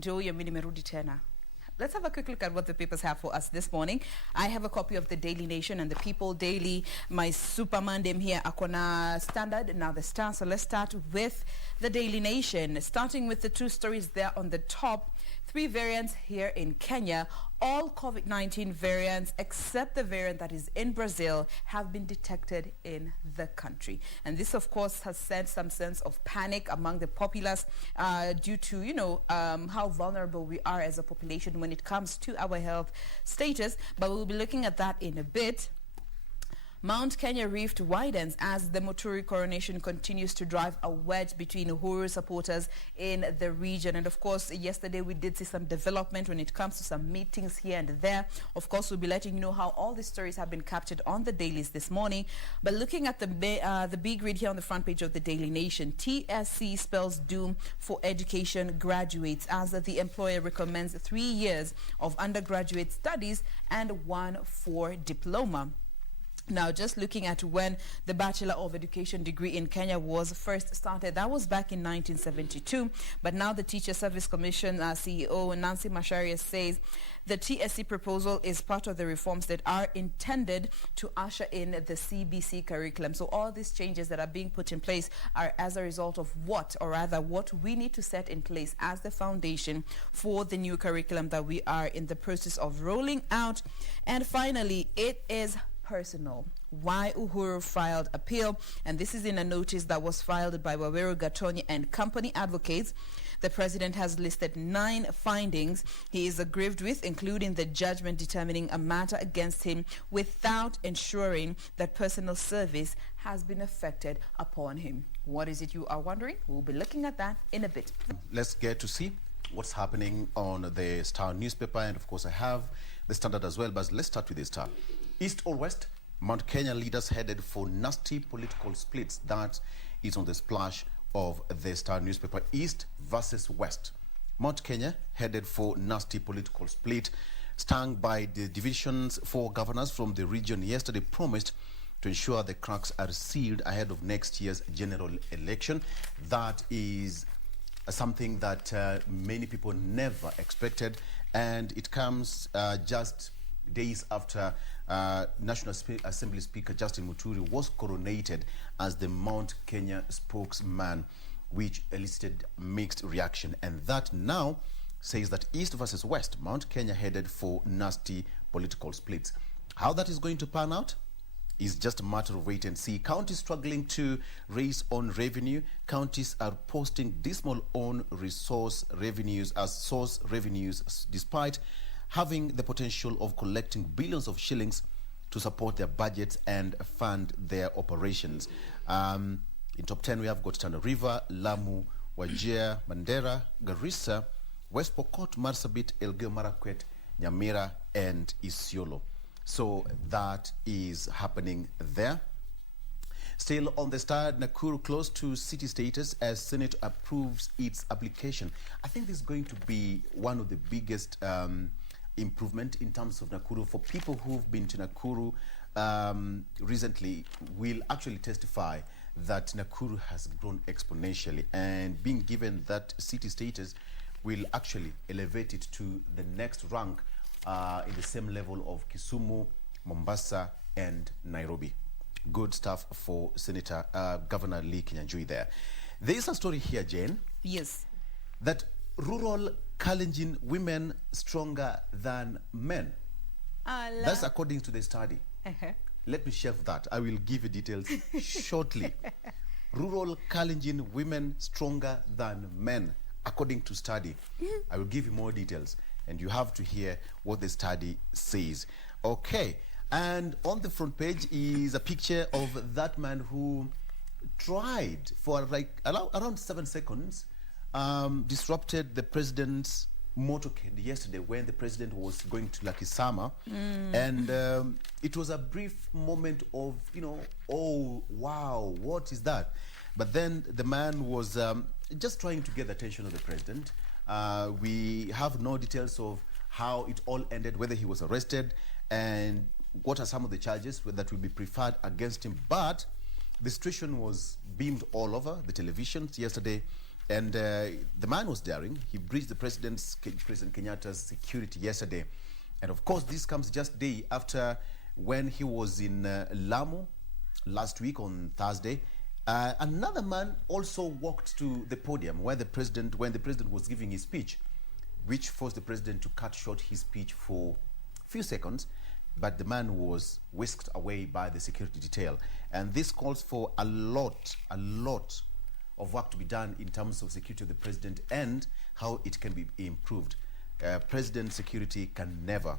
Joey Nimerudi tena. Let's have a quick look at what the papers have for us this morning. I have a copy of the Daily Nation and the People Daily. My Superman dem here, Akona Standard, now the Star. So let's start with the Daily Nation. Starting with the two stories there on the top. 3 variants here in Kenya. All COVID-19 variants except the variant that is in Brazil have been detected in the country. And this, of course, has sent some sense of panic among the populace due to, how vulnerable we are as a population when it comes to our health status. But we'll be looking at that in a bit. Mount Kenya rift widens as the Muturi coronation continues to drive a wedge between Uhuru supporters in the region. And of course, yesterday we did see some development when it comes to some meetings here and there. Of course, we'll be letting you know how all these stories have been captured on the dailies this morning. But looking at the big read here on the front page of the Daily Nation, TSC spells doom for education graduates as the employer recommends 3 years of undergraduate studies and 1 for diploma. Now, just looking at when the Bachelor of Education degree in Kenya was first started, that was back in 1972. But now the Teacher Service Commission CEO Nancy Macharia says the TSC proposal is part of the reforms that are intended to usher in the CBC curriculum. So all these changes that are being put in place are as a result of what we need to set in place as the foundation for the new curriculum that we are in the process of rolling out. And finally, it is personal. Why Uhuru filed appeal, and this is in a notice that was filed by Waweru Gatonyi and company advocates. The president has listed 9 findings he is aggrieved with, including the judgment determining a matter against him without ensuring that personal service has been affected upon him. What is it, you are wondering? We'll be looking at that in a bit. Let's get to see what's happening on the Star newspaper, and of course I have the Standard as well, but let's start with the Star. East or West, Mount Kenya leaders headed for nasty political splits. That is on the splash of the Star newspaper. East versus West. Mount Kenya headed for nasty political split, stung by the divisions. 4 governors from the region yesterday promised to ensure the cracks are sealed ahead of next year's general election. That is something that many people never expected, and it comes just days after National Assembly Speaker Justin Muturi was coronated as the Mount Kenya spokesman, which elicited mixed reaction. And that now says that East versus West, Mount Kenya headed for nasty political splits. How that is going to pan out is just a matter of wait and see. Counties struggling to raise on revenue. Counties are posting dismal on resource revenues as source revenues, despite having the potential of collecting billions of shillings to support their budgets and fund their operations. In top 10, we have got Tana River, Lamu, Wajir, Mandera, Garissa, West Pokot, Marsabit, Elgeyo Marakwet, Nyamira, and Isiolo. So that is happening there. Still on the Star, Nakuru close to city status as Senate approves its application. I think this is going to be one of the biggest improvement in terms of Nakuru. For people who've been to Nakuru recently will actually testify that Nakuru has grown exponentially, and being given that city status will actually elevate it to the next rank in the same level of Kisumu, Mombasa, and Nairobi. Good stuff for Governor Lee Kinyanjui there. There is a story here, Jane. Yes. That rural Kalenjin women stronger than men. That's according to the study. Let me shelve that. I will give you details shortly. Rural Kalenjin women stronger than men, according to study. I will give you more details, and you have to hear what the study says. Okay, and on the front page is a picture of that man who tried for like around 7 seconds, disrupted the president's motorcade yesterday when the president was going to Lakisama. And it was a brief moment of, oh, wow, what is that? But then the man was just trying to get the attention of the president. We have no details of how it all ended, whether he was arrested, and what are some of the charges that will be preferred against him. But the situation was beamed all over the televisions yesterday And the man was daring. He breached the President Kenyatta's security yesterday. And of course, this comes just day after when he was in Lamu last week on Thursday. Another man also walked to the podium when the president was giving his speech, which forced the president to cut short his speech for a few seconds. But the man was whisked away by the security detail. And this calls for a lot of work to be done in terms of security of the president and how it can be improved. President security can never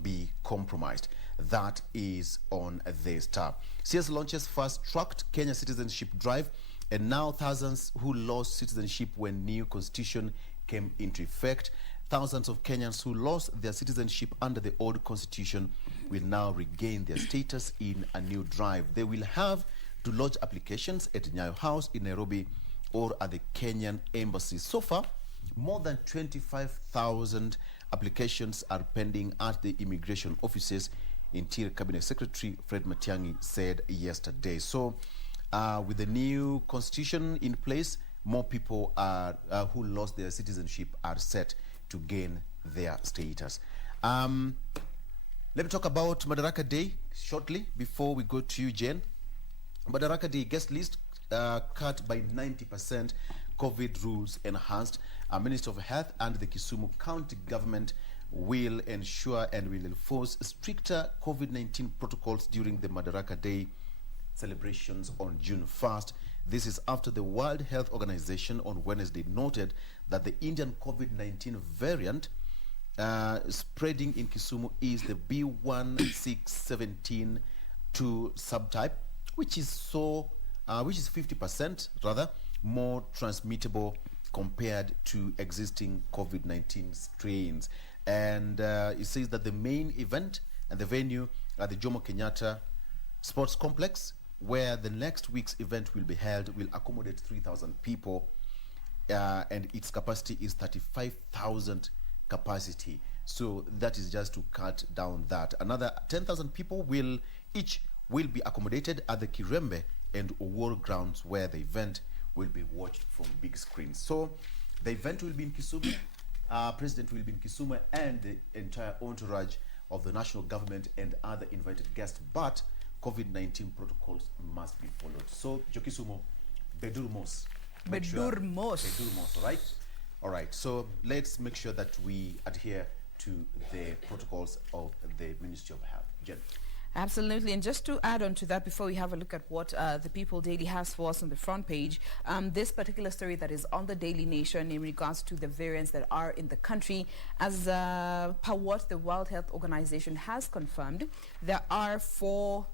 be compromised. That is on the Star. CS launches fast-tracked Kenya citizenship drive, and now thousands who lost citizenship when new constitution came into effect. Thousands of Kenyans who lost their citizenship under the old constitution will now regain their status in a new drive. They will have to lodge applications at Nyayo House in Nairobi or at the Kenyan embassy. So far, more than 25,000 applications are pending at the immigration offices, Interior Cabinet Secretary Fred Matiang'i said yesterday. So with the new constitution in place, more people who lost their citizenship are set to gain their status. Let me talk about Madaraka Day shortly before we go to you, Jen. Madaraka Day guest list cut by 90%, COVID rules enhanced. Minister of Health and the Kisumu County government will ensure and will enforce stricter COVID-19 protocols during the Madaraka Day celebrations on June 1st. This is after the World Health Organization on Wednesday noted that the Indian COVID-19 variant spreading in Kisumu is the B1617-2 subtype, which is 50% rather more transmittable compared to existing COVID-19 strains. And it says that the main event and the venue at the Jomo Kenyatta Sports Complex, where the next week's event will be held, will accommodate 3,000 people, and its capacity is 35,000 capacity. So that is just to cut down that. Another 10,000 people will be accommodated at the Kirembe and Owuor grounds, where the event will be watched from big screens. So the event will be in Kisumu, President will be in Kisumu, and the entire entourage of the national government and other invited guests, but COVID-19 protocols must be followed. So, Jokisumo, Bedurmos. Bedurmos. Bedurmos, right? All right, so let's make sure that we adhere to the protocols of the Ministry of Health. Jen. Absolutely, and just to add on to that before we have a look at what the People Daily has for us on the front page, this particular story that is on the Daily Nation in regards to the variants that are in the country, as per what the World Health Organization has confirmed, there are 4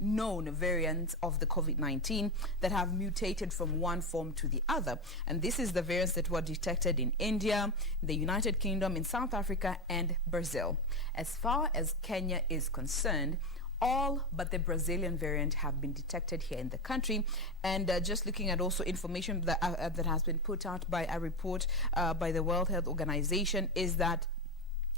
known variants of the COVID-19 that have mutated from one form to the other. And this is the variants that were detected in India, the United Kingdom, in South Africa, and Brazil. As far as Kenya is concerned, all but the Brazilian variant have been detected here in the country. And just looking at also information that has been put out by a report by the World Health Organization is that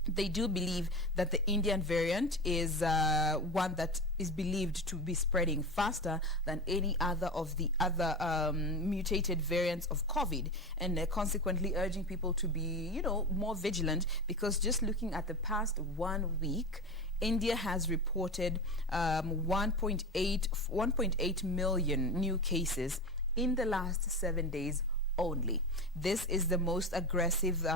they do believe that the Indian variant is one that is believed to be spreading faster than any other of the other mutated variants of COVID, and consequently urging people to be, more vigilant, because just looking at the past 1 week, India has reported 1.8 million new cases in the last 7 days only. This is the most aggressive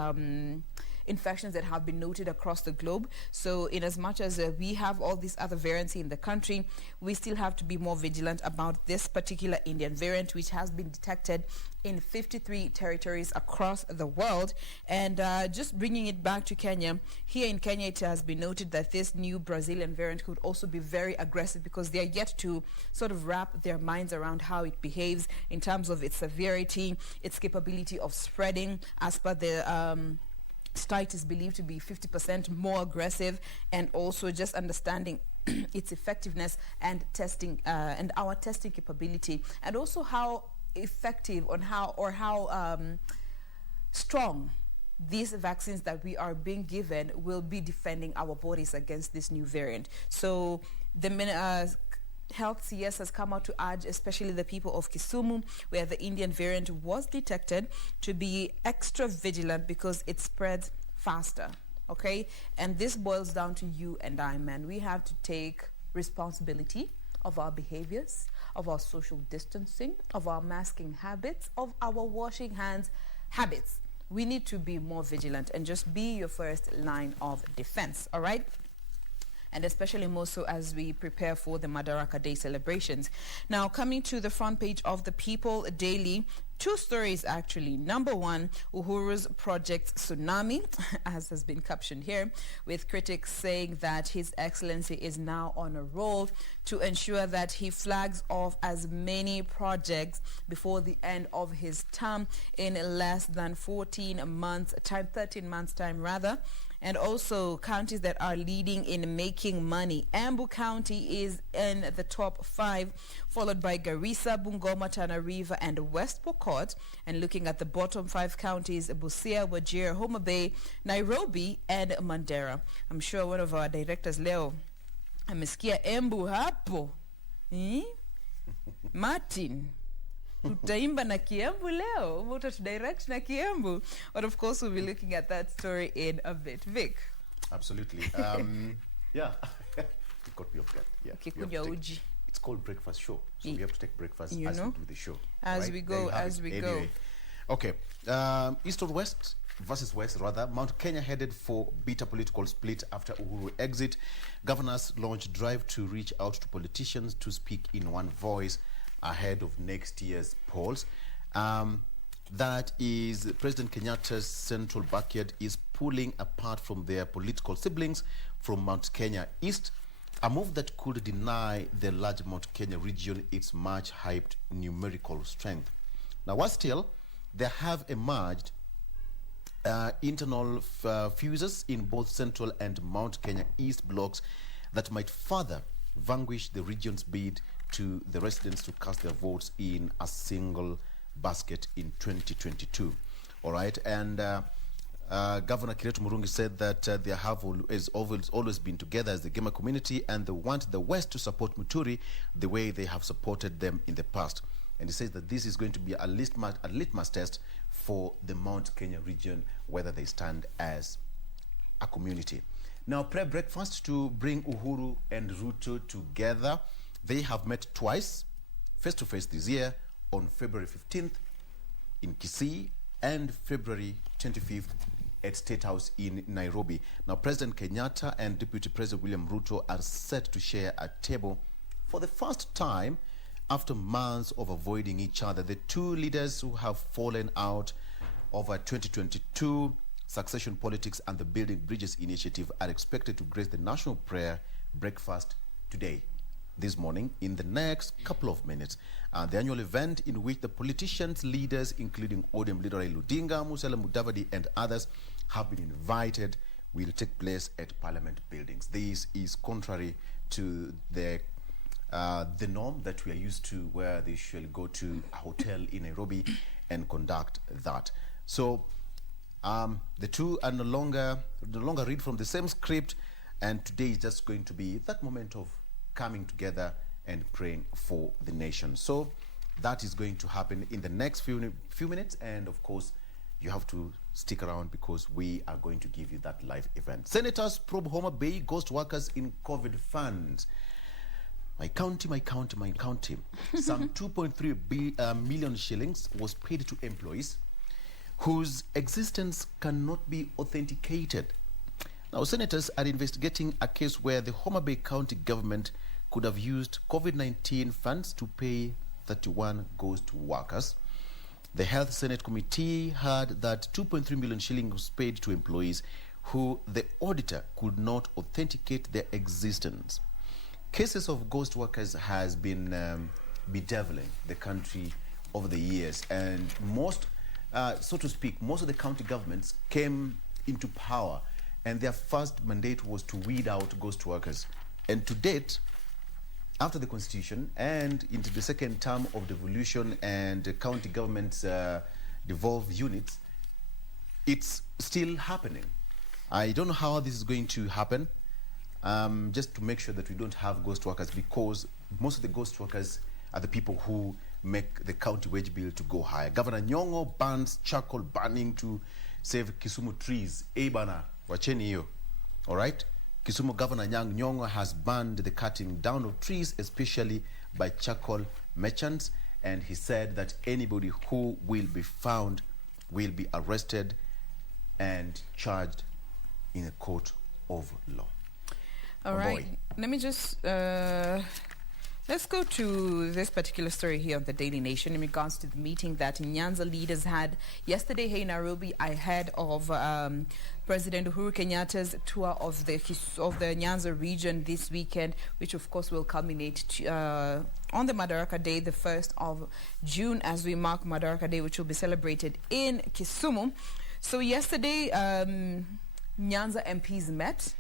infections that have been noted across the globe. So in as much as we have all these other variants in the country, we still have to be more vigilant about this particular Indian variant, which has been detected in 53 territories across the world. And just bringing it back to Kenya, here in Kenya it has been noted that this new Brazilian variant could also be very aggressive, because they are yet to sort of wrap their minds around how it behaves in terms of its severity, its capability of spreading. As per the Stite is believed to be 50% more aggressive, and also just understanding its effectiveness and testing and our testing capability, and also how effective how strong these vaccines that we are being given will be defending our bodies against this new variant. So the Health CS has come out to urge especially the people of Kisumu, where the Indian variant was detected, to be extra vigilant because it spreads faster. Okay? And this boils down to you and I, man. We have to take responsibility of our behaviors, of our social distancing, of our masking habits, of our washing hands habits. We need to be more vigilant and just be your first line of defense, all right? And especially more so as we prepare for the Madaraka Day celebrations. Now, coming to the front page of the People Daily, two stories actually. Number one, Uhuru's Project Tsunami, as has been captioned here, with critics saying that His Excellency is now on a roll to ensure that he flags off as many projects before the end of his term in less than 13 months time rather. And also counties that are leading in making money. Embu County is in the top 5, followed by Garissa, Bungoma, Tana River, and West Pokot. And looking at the bottom 5 counties, Busia, Wajir, Homa Bay, Nairobi, and Mandera. I'm sure one of our directors, Leo, amesikia Embu hapo. Martin. Tutaimba na Kiembu leo. Direct na Kiembu. But of course, we'll be looking at that story in a bit. Vic. Absolutely. Yeah. It got me off guard. Yeah. It's called breakfast show. So we have to take breakfast as we do the show. As we go. Anyway. Okay. East or West versus West, rather. Mount Kenya headed for bitter political split after Uhuru exit. Governors launched drive to reach out to politicians to speak in one voice ahead of next year's polls. That is, President Kenyatta's central backyard is pulling apart from their political siblings from Mount Kenya East, a move that could deny the large Mount Kenya region its much-hyped numerical strength. Now, what's still, there have emerged internal fuses in both Central and Mount Kenya East blocks that might further vanquish the region's bid to the residents to cast their votes in a single basket in 2022. All right, and Governor Kiretu Murungi said that they have always been together as the Gema community, and they want the West to support Muturi the way they have supported them in the past. And he says that this is going to be a litmus test for the Mount Kenya region, whether they stand as a community. Now, pre-breakfast to bring Uhuru and Ruto together. They have met twice, face-to-face this year, on February 15th in Kisii and February 25th at State House in Nairobi. Now, President Kenyatta and Deputy President William Ruto are set to share a table for the first time after months of avoiding each other. The two leaders who have fallen out over 2022 succession politics and the Building Bridges initiative are expected to grace the national prayer breakfast today, this morning, in the next couple of minutes. The annual event in which the politicians, leaders, including ODM leader Raila Odinga, Musalia Mudavadi, and others have been invited, will take place at Parliament buildings. This is contrary to the norm that we are used to, where they should go to a hotel in Nairobi and conduct that. So the two are no longer read from the same script, and today is just going to be that moment of coming together and praying for the nation. So that is going to happen in the next few minutes, and of course you have to stick around because we are going to give you that live event. Senators probe Homa Bay ghost workers in COVID funds. My county. Some 2.3 million shillings was paid to employees whose existence cannot be authenticated. Now, senators are investigating a case where the Homa Bay County government could have used COVID-19 funds to pay 31 ghost workers. The Health Senate Committee heard that 2.3 million shillings was paid to employees who the auditor could not authenticate their existence. Cases of ghost workers has been bedeviling the country over the years, and most, so to speak, most of the county governments came into power, and their first mandate was to weed out ghost workers. And to date, after the constitution and into the second term of devolution and the county governments devolved units, it's still happening. I don't know how this is going to happen, just to make sure that we don't have ghost workers, because most of the ghost workers are the people who make the county wage bill to go higher. Governor Nyong'o bans charcoal burning to save Kisumu trees. Bana, wacheni hiyo. All right? Kisumu Governor Nyong'o has banned the cutting down of trees, especially by charcoal merchants, and he said that anybody who will be found will be arrested and charged in a court of law. All right. Let me just let's go to this particular story here on the Daily Nation in regards to the meeting that Nyanza leaders had yesterday here in Nairobi ahead of President Uhuru Kenyatta's tour of the Nyanza region this weekend, which of course will culminate on the Madaraka Day, the 1st of June, as we mark Madaraka Day, which will be celebrated in Kisumu. So yesterday, Nyanza MPs met,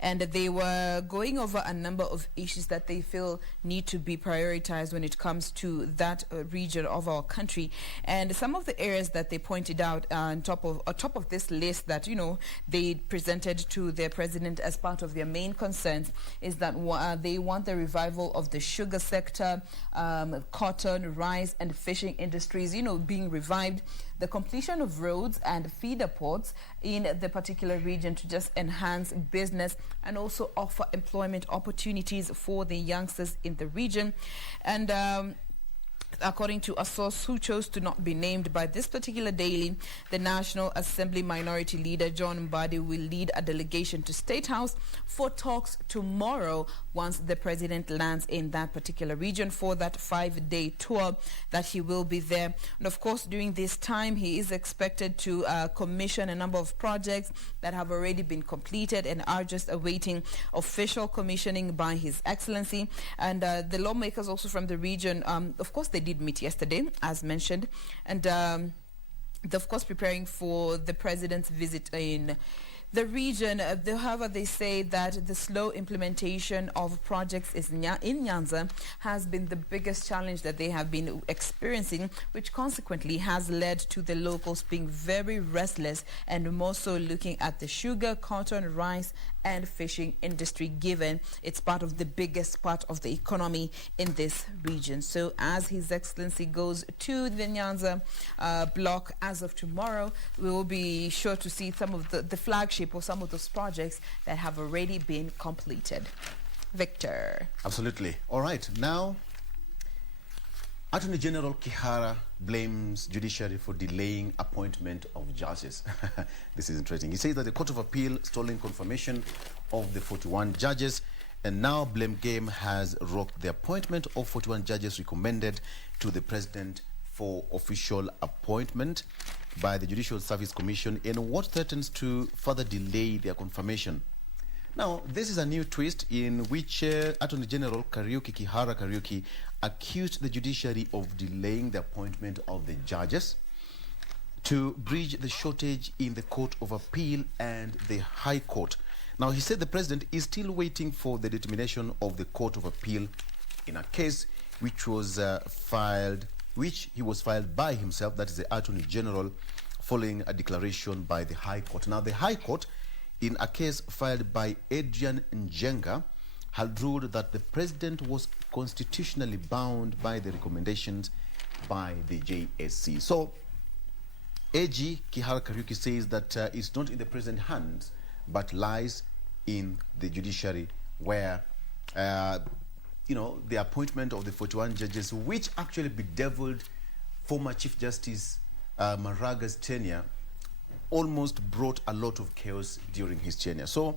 and they were going over a number of issues that they feel need to be prioritized when it comes to that region of our country. And some of the areas that they pointed out on top of this list that, you know, they presented to their president as part of their main concerns is that they want the revival of the sugar sector, cotton, rice, and fishing industries, you know, being revived, the completion of roads and feeder ports in the particular region to just enhance business and also offer employment opportunities for the youngsters in the region. And according to a source who chose to not be named by this particular daily, the National Assembly Minority Leader John Mbadi will lead a delegation to State House for talks tomorrow once the president lands in that particular region for that 5-day tour that he will be there. And of course, during this time, he is expected to commission a number of projects that have already been completed and are just awaiting official commissioning by His Excellency. And the lawmakers also from the region, of course, they did meet yesterday, as mentioned, and they're of course preparing for the president's visit in the region. However, they say that the slow implementation of projects in Nyanza has been the biggest challenge that they have been experiencing, which consequently has led to the locals being very restless and more so looking at the sugar, cotton, rice, and fishing industry, given it's part of the biggest part of the economy in this region. So as His Excellency goes to the Nyanza block as of tomorrow, we will be sure to see some of the flagship or some of those projects that have already been completed. Victor. Absolutely. All right. Now, Attorney General Kihara blames judiciary for delaying appointment of judges. This is interesting. He says that the Court of Appeal stolen confirmation of the 41 judges, and now blame game has rocked the appointment of 41 judges recommended to the President for official appointment by the Judicial Service Commission in what threatens to further delay their confirmation. Now, this is a new twist in which Attorney General Kihara Kariuki accused the judiciary of delaying the appointment of the judges to bridge the shortage in the Court of Appeal and the High Court. Now, he said the president is still waiting for the determination of the Court of Appeal in a case which he was filed by himself, that is the Attorney General, following a declaration by the High Court. Now, the High Court, in a case filed by Adrian Njenga, had ruled that the president was constitutionally bound by the recommendations by the JSC. So, AG Kihara Kariuki says that it's not in the president's hands, but lies in the judiciary, where, the appointment of the 41 judges, which actually bedeviled former Chief Justice Maraga's tenure, almost brought a lot of chaos during his tenure. So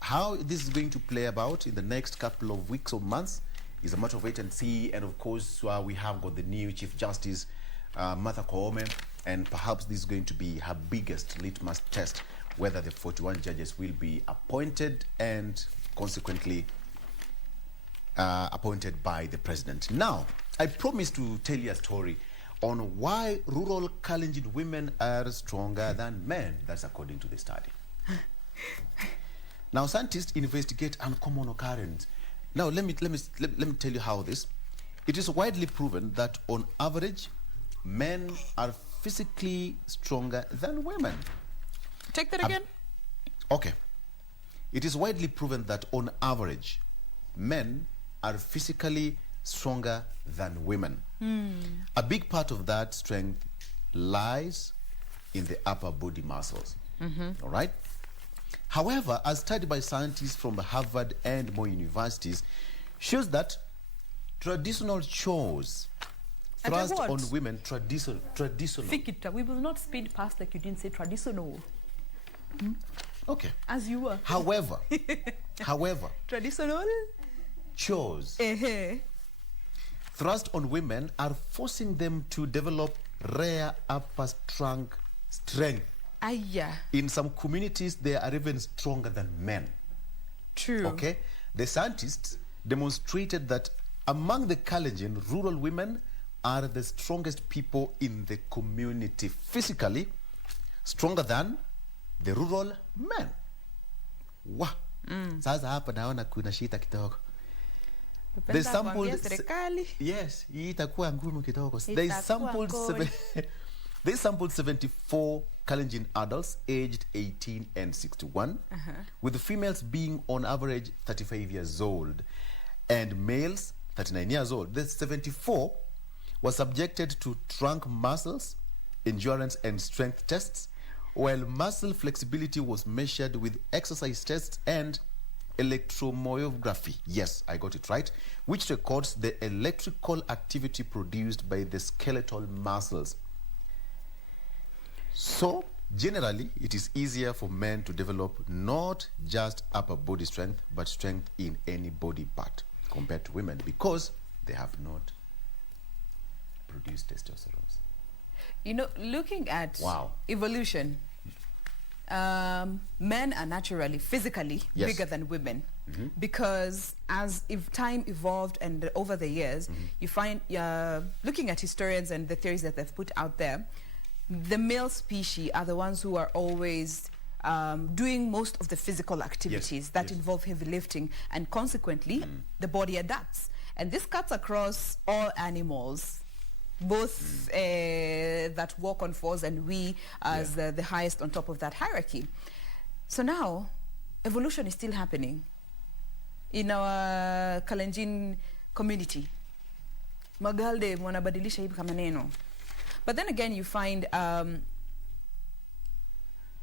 how this is going to play about in the next couple of weeks or months is a matter of wait and see. And of course, we have got the new Chief Justice, Martha Koome, and perhaps this is going to be her biggest litmus test, whether the 41 judges will be appointed and consequently appointed by the president. Now, I promised to tell you a story on why rural Kalenjin women are stronger than men. That's according to the study. Now, scientists investigate uncommon occurrence. Now, let me tell you how this. It is widely proven that on average, men are physically stronger than women. Take that again. Okay. It is widely proven that on average, men are physically stronger than women. A big part of that strength lies in the upper body muscles. All right? However, as studied by scientists from Harvard and more universities, shows that traditional chores thrust on women, traditional. Fikita, we will not speed past like you didn't say traditional. Okay. As you were. However, Traditional? chores thrust on women are forcing them to develop rare upper trunk strength. Aya. In some communities, they are even stronger than men. True. Okay? The scientists demonstrated that among the Kalenjin, rural women are the strongest people in the community physically, stronger than the rural men. Wah. Sasa hapa naona kuna shida kidogo. They sampled, yes, itakuwa ngumu kidogo. They sampled 74 Kalenjin adults aged 18 and 61, with the females being on average 35 years old and males 39 years old. The 74 were subjected to trunk muscles, endurance and strength tests, while muscle flexibility was measured with exercise tests and electromyography. Yes, I got it right, which records the electrical activity produced by the skeletal muscles. So, generally, it is easier for men to develop not just upper body strength, but strength in any body part compared to women because they have not produced testosterone. You know, looking at evolution, men are naturally, physically bigger than women because as if time evolved and over the years, you find, looking at historians and the theories that they've put out there, the male species are the ones who are always doing most of the physical activities that involve heavy lifting, and consequently, the body adapts. And this cuts across all animals, both that walk on fours and we as the highest on top of that hierarchy. So now, evolution is still happening in our Kalenjin community. Magalde wanabadilisha hivi kama neno. But then again, you find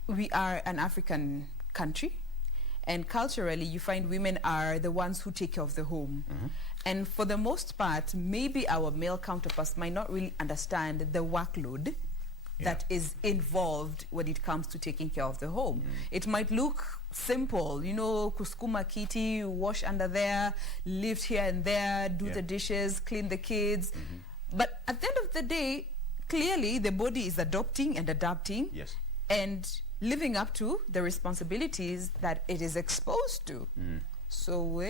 we are an African country, and culturally, you find women are the ones who take care of the home. And for the most part, maybe our male counterparts might not really understand the workload that is involved when it comes to taking care of the home. It might look simple, you know, kuskuma kiti, wash under there, lift here and there, do the dishes, clean the kids. But at the end of the day, clearly the body is adopting and adapting and living up to the responsibilities that it is exposed to. So,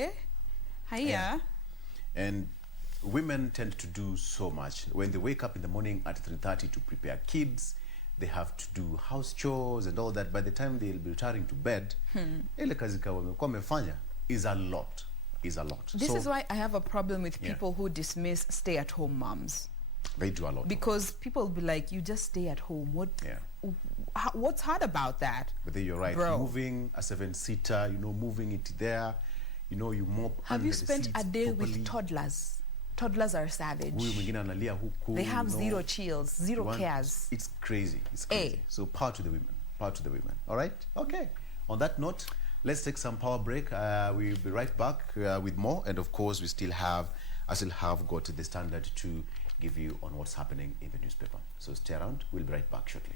and women tend to do so much. When they wake up in the morning at 3:30 to prepare kids, they have to do house chores and all that. By the time they'll be retiring to bed, ile kazi wamekuwa wamefanya is a lot. This is why I have a problem with people who dismiss stay-at-home moms. They do a lot. Because people will be like, you just stay at home. What's hard about that? But then you're right. Bro. Moving a 7-seater, you know, moving it there, you know, you mop. Have you spent a day with toddlers? Toddlers are savage. They have zero chills, zero cares. It's crazy. It's crazy. So power to the women. Power to the women. All right? Okay. On that note, let's take some power break. We'll be right back with more. And of course, I still have got the standard to give you on what's happening in the newspaper. So stay around. We'll be right back shortly.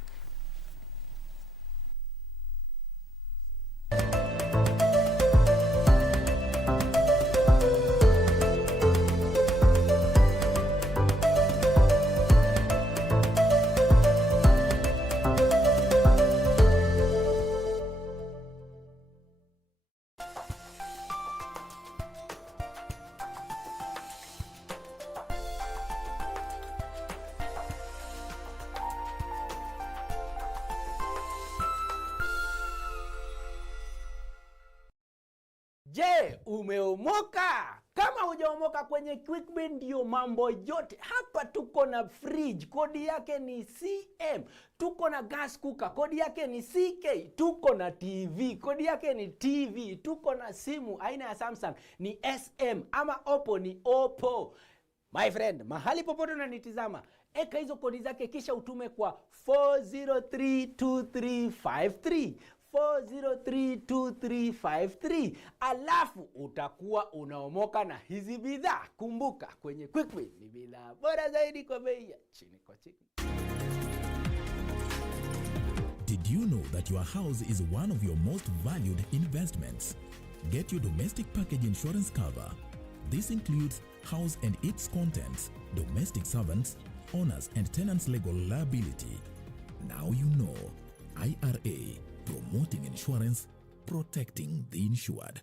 Je, umeomoka? Kama hujaomoka kwenye QuickBit ndio mambo yote. Hapa tuko na fridge, kodi yake ni CM. Tuko na gas cooker, kodi yake ni CK. Tuko na TV, kodi yake ni TV. Tuko na simu aina ya Samsung ni SM, ama Oppo ni Oppo. My friend, mahali popote unanitizama, eka hizo kodi zake kisha utume kwa 4032353. 4032353, alafu utakuwa unaomoka na hizi bidhaa. Kumbuka, kwenye QuickBit ni bidhaa bora zaidi kwa bei ya chini kwa chini. Did you know that your house is one of your most valued investments? Get your domestic package insurance cover. This includes house and its contents, domestic servants, owners and tenants' legal liability. Now you know. IRA, promoting insurance, protecting the insured.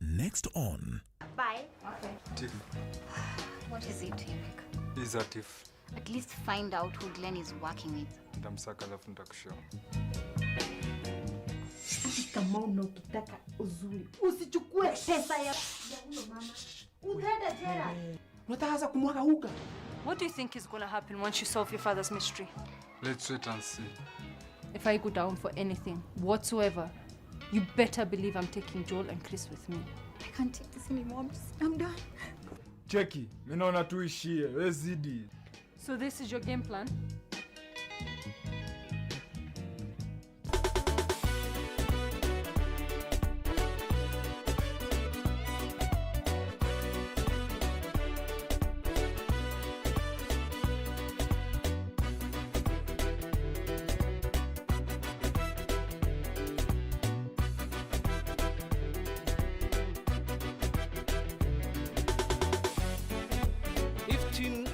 Next on. Bye. Okay. Tiff. What is it, Eric? Is a Tiff. At least find out who Glenn is working with. Ndamsaka alafu nitakushow. Kama unataka uzuri, usichukue pesa ya huyo mama. Utaenda jela. Unataka kumwaga uga. What do you think is going to happen once you solve your father's mystery? Let's wait and see. If I go down for anything whatsoever, you better believe I'm taking Joel and Chris with me. I can't take this anymore. I'm done. Cheki, mimi naona tuishie. Wewe zidi. So this is your game plan?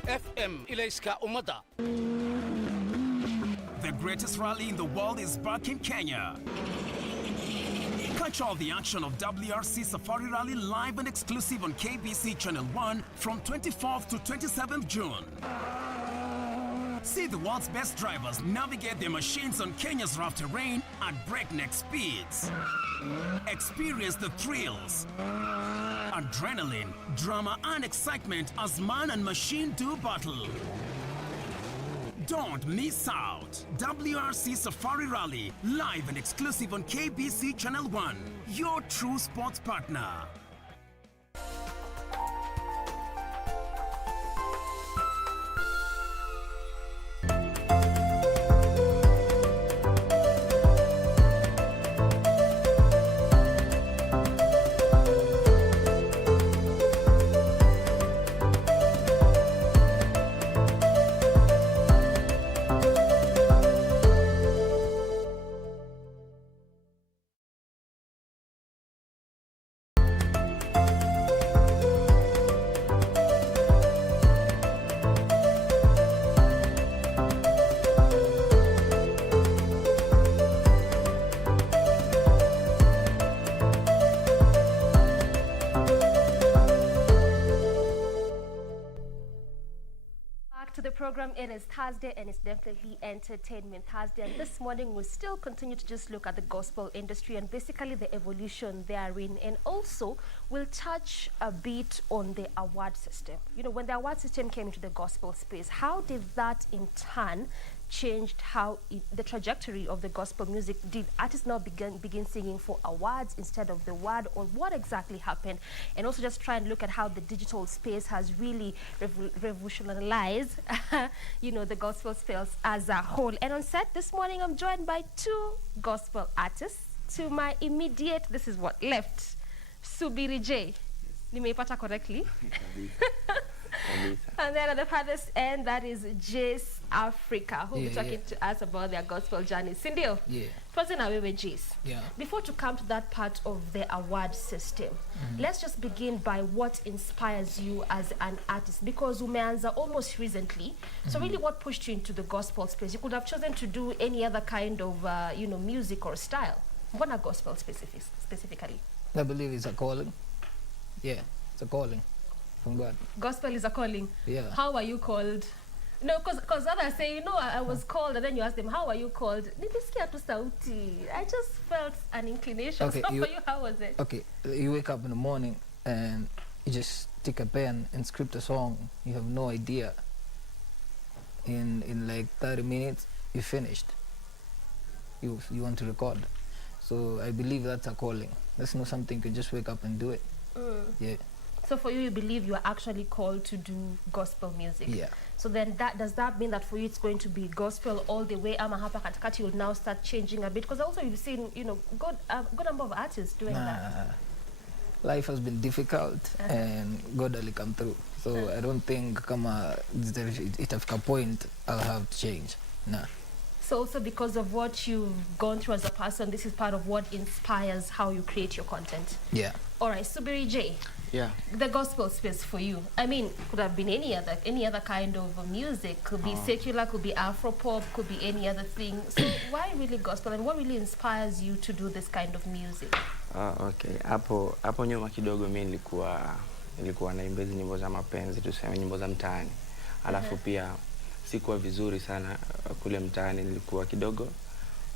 FM Ilaiska Umada. The greatest rally in the world is back in Kenya. Catch all the action of WRC Safari Rally live and exclusive on KBC Channel 1 from 24th to 27th June. See the world's best drivers navigate their machines on Kenya's rough terrain at breakneck speeds. Experience the thrills, adrenaline, drama and excitement as man and machine do battle. Don't miss out. WRC Safari Rally, live and exclusive on KBC Channel 1, your true sports partner. To the program, it is Thursday and it's definitely Entertainment Thursday, and this morning we'll still continue to just look at the gospel industry and basically the evolution therein, and also we'll touch a bit on the award system. You know, when the award system came into the gospel space, how did that in turn changed how the trajectory of the gospel music? Did artists now begin singing for awards instead of the word, or what exactly happened? And also just try and look at how the digital space has really revolutionized you know, the gospel space as a whole. And on set this morning, I'm joined by two gospel artists. To my immediate, this is what left, Subiri J. Nimeipata correctly? And then at the farthest end, that is Jace Africa, who will be talking to us about their gospel journey. Sindio? Yeah. First away with Jace. Yeah. Before to come to that part of the award system, let's just begin by what inspires you as an artist, because umeanza almost recently. So really, what pushed you into the gospel space? You could have chosen to do any other kind of, you know, music or style. What are gospel specifically? I believe it's a calling. Yeah, it's a calling from God. Gospel is a calling. Yeah. How are you called? No, because others say, you know, I was called, and then you ask them, how are you called? Nilisikia tu sauti. I just felt an inclination. Okay, So for you, how was it? Okay, you wake up in the morning and you just take a pen and script a song. You have no idea. In like 30 minutes, you finished. You want to record. So I believe that's a calling. That's not something you can just wake up and do it. Yeah. So for you, you believe you are actually called to do gospel music. Yeah. So then does that mean that for you it's going to be gospel all the way? Ama hapa katikati you'll now start changing a bit? Because also you've seen, you know, good number of artists doing that. Life has been difficult and God will come through. So I don't think it have a point I'll have to change. Nah. So also because of what you've gone through as a person, this is part of what inspires how you create your content. Yeah. All right, Subiri J. Yeah. The gospel space for you. I mean, could have been any other kind of music. Could be secular, could be Afro-pop, could be any other thing. So why really gospel, and what really inspires you to do this kind of music? Okay. Hapo nyuma kidogo mimi nilikuwa naimba nyimbo za mapenzi, tuseme nyimbo za mtaani. Alafu pia sikuwa vizuri sana kule mtaani, nilikuwa kidogo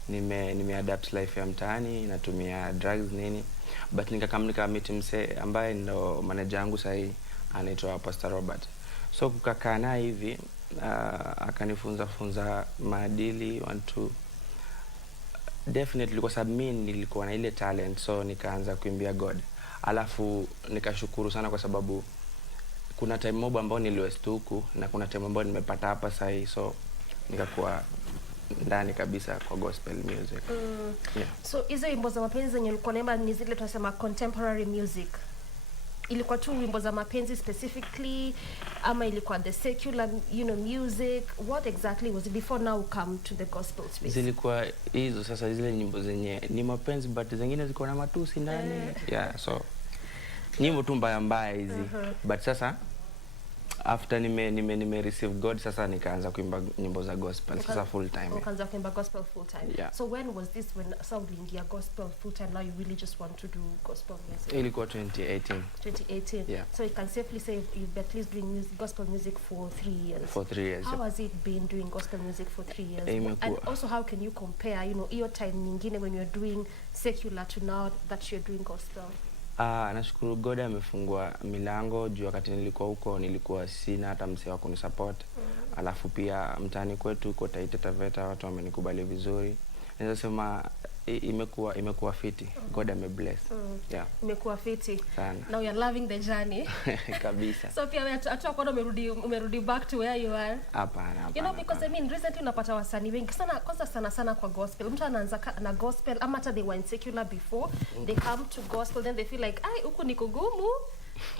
nimeadapt life ya mtaani, natumia drugs nini, but nikakamnika meet mse ambaye ndo manager wangu sahi, anaitwa Pastor Robert. So kukakaa naye hivi akanifunza maadili, definitely kwa sababu mimi nilikuwa na ile talent, so nikaanza kuimbia God. Alafu nikashukuru sana kwa sababu kuna time mob ambao niliwestuku na kuna time ambao nimepata hapa sahi, so nikakuwa ndani kabisa kwa gospel music. Yeah. So hizo wimbo za mapenzi zenye ulikuwa naimba ni zile tunasema contemporary music? Ilikuwa tu wimbo za mapenzi specifically, ama ilikuwa the secular, you know, music? What exactly was it before now come to the gospel space? Zilikuwa hizo sasa, zile nyimbo zenye ni mapenzi but zingine ziko na matusi ndani. Yeah, so nyimbo tu mbaya hizi. But sasa after nime receive God, sasa nikaanza kuimba nyimbo za gospel sasa full time. Ukaanza kuimba gospel full time. Yeah. So when was this, when uliingia gospel full time, now you really just want to do gospel music? Ilikuwa 2018. 2018. Yeah. So you can safely say you've been at least doing gospel music for 3 years. For 3 years. How has it been doing gospel music for 3 years? And also how can you compare, you know, your time nyingine when you're doing secular to now that you're doing gospel? Nashukuru God amefungua milango juu wakati nilikuwa huko nilikuwa sina hata msee wa kunisupport. Alafu pia mtaani kwetu kwa Taita Taveta watu wamenikubali vizuri. Naweza sema imekuwa fiti. God amebless. Yeah. Imekuwa fiti. Sana. Now you're loving the journey. Kabisa. So pia hata kwa umerudi back to where you are. Hapana. You know, because I mean recently unapata wasanii wengi sana, kwanza sana kwa gospel. Mtu anaanza na gospel ama hata they were in secular before, they come to gospel, then they feel like huko niko gumu.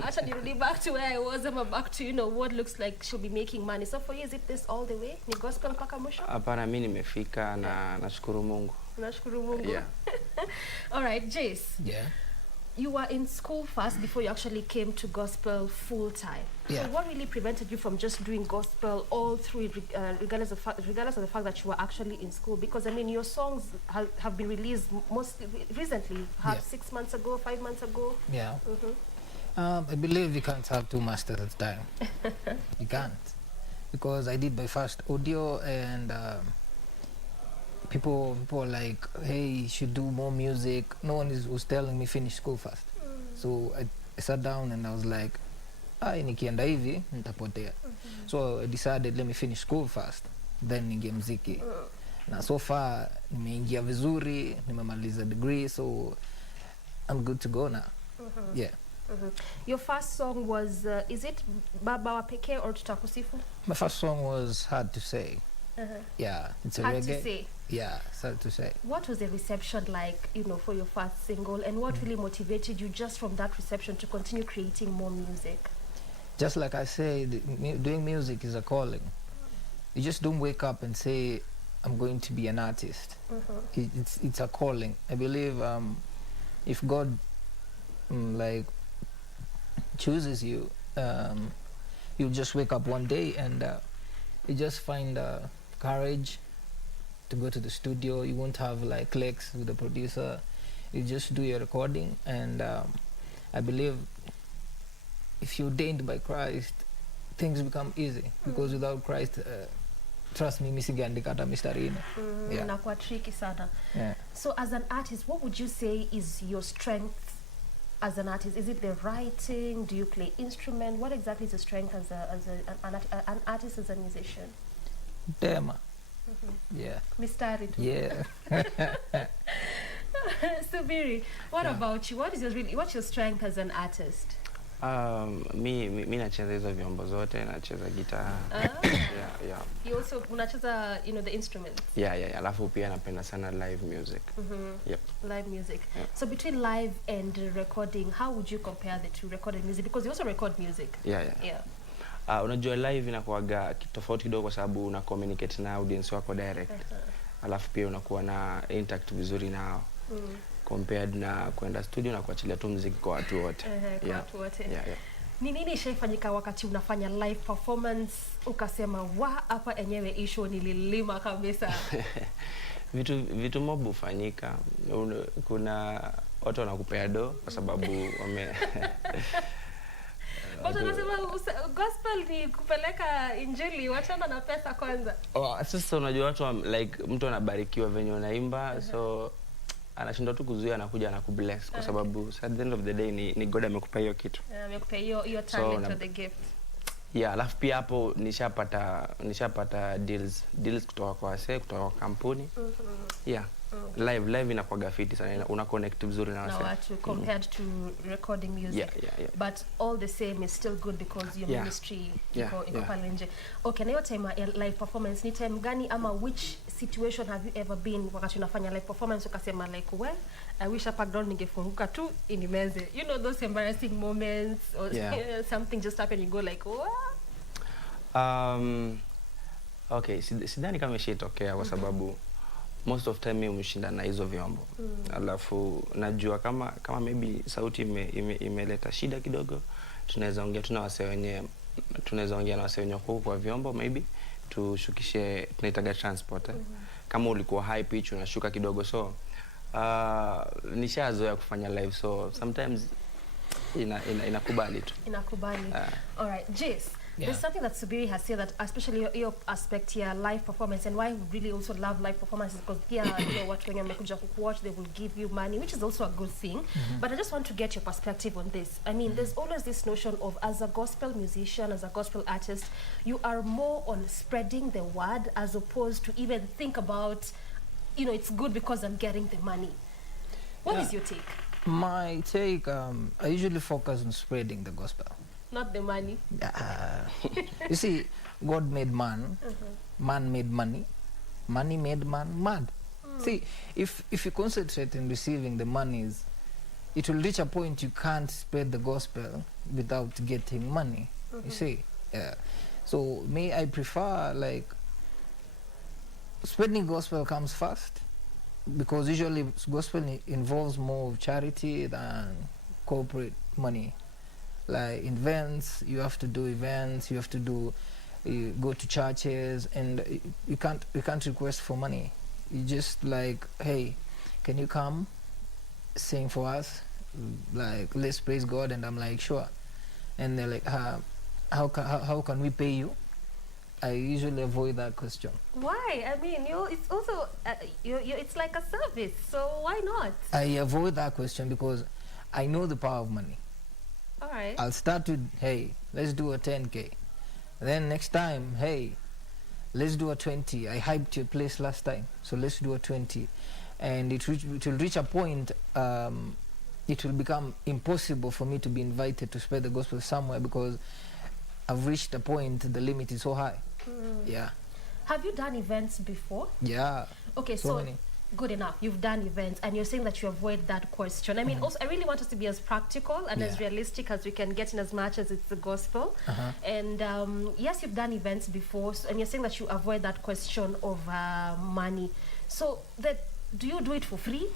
Acha nirudi back to where I was, I'm back to, you know, what looks like she'll be making money. So for you, is it this all the way? Ni gospel mpaka mwisho? Hapana, mimi nimefika na nashukuru Mungu. Nashukuru Mungu. Yeah. All right, Jace. Yeah. You were in school first before you actually came to gospel full time. Yeah. So what really prevented you from just doing gospel all through, regardless of the fact that you were actually in school? Because I mean, your songs have been released mostly recently, 6 months ago, 5 months ago. Yeah. I believe you can't have two masters at a time. You can't, because I did my first audio and people were like, hey, you should do more music. No one was telling me finish school first. So I sat down and I was like, nikienda hivi nitapotea. So I decided, let me finish school first, then ningie mziki. Na so far nimeingia vizuri, nimemaliza degree, so I'm good to go now. Yeah. Your first song was, is it Baba wa Pekee or Tutakusifu? My first song was Hard to Say. Yeah, it's a Hard reggae. to Say. Yeah, it's hard to say. What was the reception like, you know, for your first single, and what really motivated you just from that reception to continue creating more music? Just like I said, doing music is a calling. You just don't wake up and say, I'm going to be an artist. It's a calling. I believe if God chooses you, you'll just wake up one day and you just find courage to go to the studio. You won't have like clicks with the producer. You just do your recording, and I believe if you're ordained by Christ, things become easy, because without Christ, trust me, misingeandika hata mistari ine. Inakuwa tricky sana. Yeah. So as an artist, what would you say is your strength as an artist? Is it the writing? Do you play instrument? What exactly is the strength as an artist, as a musician? Dema. Yeah. Mistari too. Yeah. Subiri, what about you? What's your strength as an artist? Mi nacheza hizo vyombo zote, nacheza gitaa. Yeah. You also unacheza, the instruments. Yeah. Alafu pia napenda sana live music. Yep. Live music. Yeah. So between live and recording, how would you compare the two, recorded music? Because you also record music. Yeah. Unajua live inakuwaga tofauti kidogo kwa sababu una communicate na audience wako direct. Alafu pia unakuwa na interact vizuri nao. Compared na kwenda studio na kuachilia tu muziki kwa watu wote. Kwa watu wote. Yeah. Ni nini ishaifanyika wakati unafanya live performance ukasema hapa enyewe issue nililima kabisa? Vitu mob hufanyika. Kuna watu wanakupea do kwa sababu watu wanasema gospel ni kupeleka injili, wachana na pesa kwanza. Sasa unajua watu like mtu anabarikiwa venye unaimba, so anashindwa tu kuzuia, anakuja anakubless kwa sababu at the end of the day ni God amekupa hiyo kitu. Amekupa hiyo talent or the gift. Yeah, alafu pia hapo nishapata deals kutoka kwa wase, kutoka kwa kampuni. Yeah. Live inakuwa gafiti sana, una connect vizuri na wase. Watu compared to recording music. Yeah. But all the same is still good because your ministry iko pale nje. Okay, na hiyo time live performance ni time gani, ama which situation have you ever been wakati unafanya live performance ukasema like, well, I wish a background ningefunguka tu inimeze? You know those embarrassing moments or something just happened, you go like, what? Okay, sidhani kama ishatokea kwa sababu most of time mimi umshinda na hizo vyombo. Alafu najua kama maybe sauti imeleta shida kidogo, tunaweza ongea na wase wenye kwa vyombo, maybe tushukishe, tunaitaga transport. Kama ulikuwa high pitch unashuka kidogo, so nishazoea kufanya live, so sometimes inakubali tu. Inakubali. All right, Jace. There's something that Subiri has said, that especially your aspect here, live performance, and why we really also love live performances, because here, what when you watch, they will give you money, which is also a good thing. But I just want to get your perspective on this. I mean, there's always this notion of, as a gospel musician, as a gospel artist, you are more on spreading the word as opposed to even think about, it's good because I'm getting the money. What is your take? My take, I usually focus on spreading the gospel. Not the money. You see, God made man, man made money, money made man mad. See, if you concentrate in receiving the monies, it will reach a point you can't spread the gospel without getting money. You see, so I prefer like spreading gospel comes first, because usually gospel involves more of charity than corporate money. Like events, you have to do events, you have to do, you go to churches, and you can't request for money. You just like, hey, can you come sing for us? Like, let's praise God. And I'm like, sure. And they're like, how can we pay you? I usually avoid that question. Why? I mean, it's also it's like a service, so why not? I avoid that question because I know the power of money. All right. I'll start with, hey, let's do a 10K. Then next time, hey, let's do a 20. I hyped your place last time, so let's do a 20. And it will reach a point, it will become impossible for me to be invited to spread the gospel somewhere because I've reached a point, the limit is so high. Yeah. Have you done events before? Yeah. Okay, so many. Good enough. You've done events, and you're saying that you avoid that question. I mean, also, I really want us to be as practical and as realistic as we can get, in as much as it's the gospel. And yes, you've done events before, and you're saying that you avoid that question of money. So, do you do it for free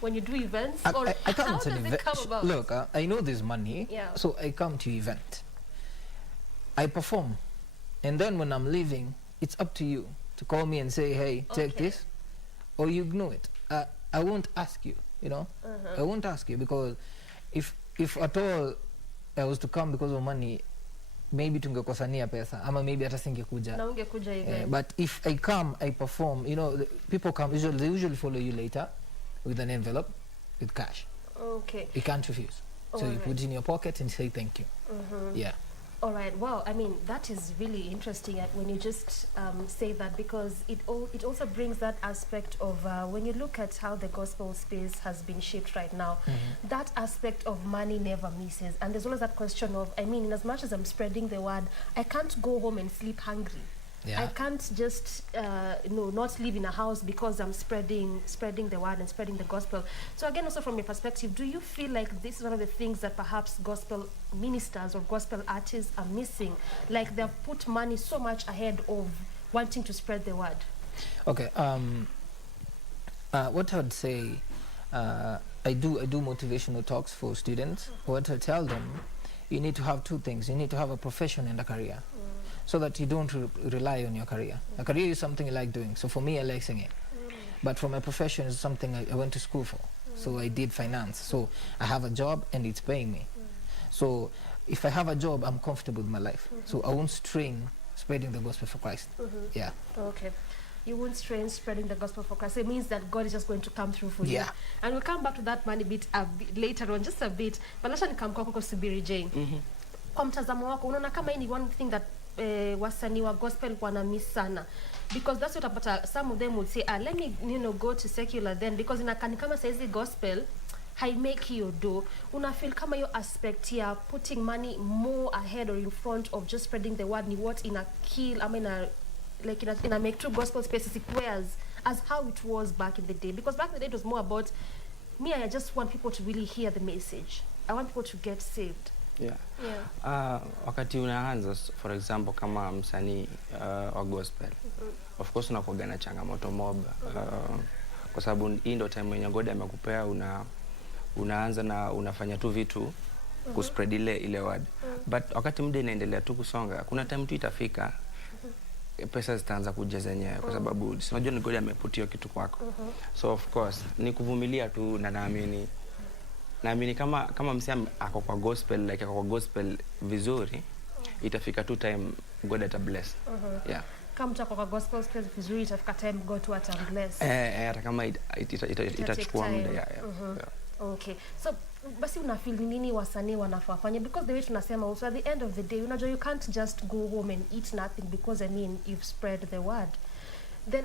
when you do events, or I come how to does it come about? Look, I know there's money, so I come to event. I perform, and then when I'm leaving, it's up to you to call me and say, hey, take this. Or you ignore it. I won't ask you, I won't ask you, because if at all I was to come because of money, maybe tungekosania pesa, ama maybe hata singekuja. Na ungekuja event. But if I come, I perform, people come, they usually follow you later with an envelope, with cash. Okay. You can't refuse. So you put it in your pocket and say thank you. Yeah. All right. Well, I mean, that is really interesting when you just say that, because it also brings that aspect of when you look at how the gospel space has been shaped right now, that aspect of money never misses. And there's always that question of, I mean, in as much as I'm spreading the word, I can't go home and sleep hungry. Yeah. I can't just not live in a house because I'm spreading the word and spreading the gospel. So again, also from your perspective, do you feel like this is one of the things that perhaps gospel ministers or gospel artists are missing? Like they've put money so much ahead of wanting to spread the word? Okay. What I would say, I do motivational talks for students. What I tell them, you need to have two things. You need to have a profession and a career, so that you don't rely on your career. A career is something I like doing. So for me, I like singing. But for my profession, it's something I went to school for. So I did finance. So I have a job and it's paying me. So if I have a job, I'm comfortable with my life. So I won't strain spreading the gospel for Christ. Yeah. Okay. You won't strain spreading the gospel for Christ. It means that God is just going to come through for you. And we'll come back to that money bit a bit later on, just a bit. But let's come back to Subiri Jane. Kwa mtazamo wako, unaona kama hii ni one thing that wasanii wa gospel wana miss sana, because that's what about some of them would say, let me go to secular then, because inakani kama saizi gospel I make you do. Una feel kama your aspect here, putting money more ahead or in front of just spreading the word, ni what in a kill, I mean, like in a make true gospel spaces equals as how it was back in the day? Because back in the day it was more about me, I just want people to really hear the message. I want people to get saved. Wakati unaanza, for example, kama msanii wa gospel, of course unakuwa na changamoto mob, kwa sababu hii ndio time yenye God amekupea, unaanza na unafanya tu vitu kuspread ile word. But wakati muda inaendelea tu kusonga, kuna time tu itafika pesa zitaanza kuja zenyewe, kwa sababu unajua ni God ameputia kitu kwako. So of course ni kuvumilia tu, na naamini kama msanii ako kwa gospel, like ako kwa gospel vizuri, itafika tu time God ata bless. Yeah. Kama mtu ako kwa gospel space vizuri, itafika time God to ata bless. Hata kama itachukua muda. Okay. So basi unafeel nini wasanii wanafaa fanya? Because the way tunasema also at the end of the day, unajua you can't just go home and eat nothing because I mean you've spread the word. Then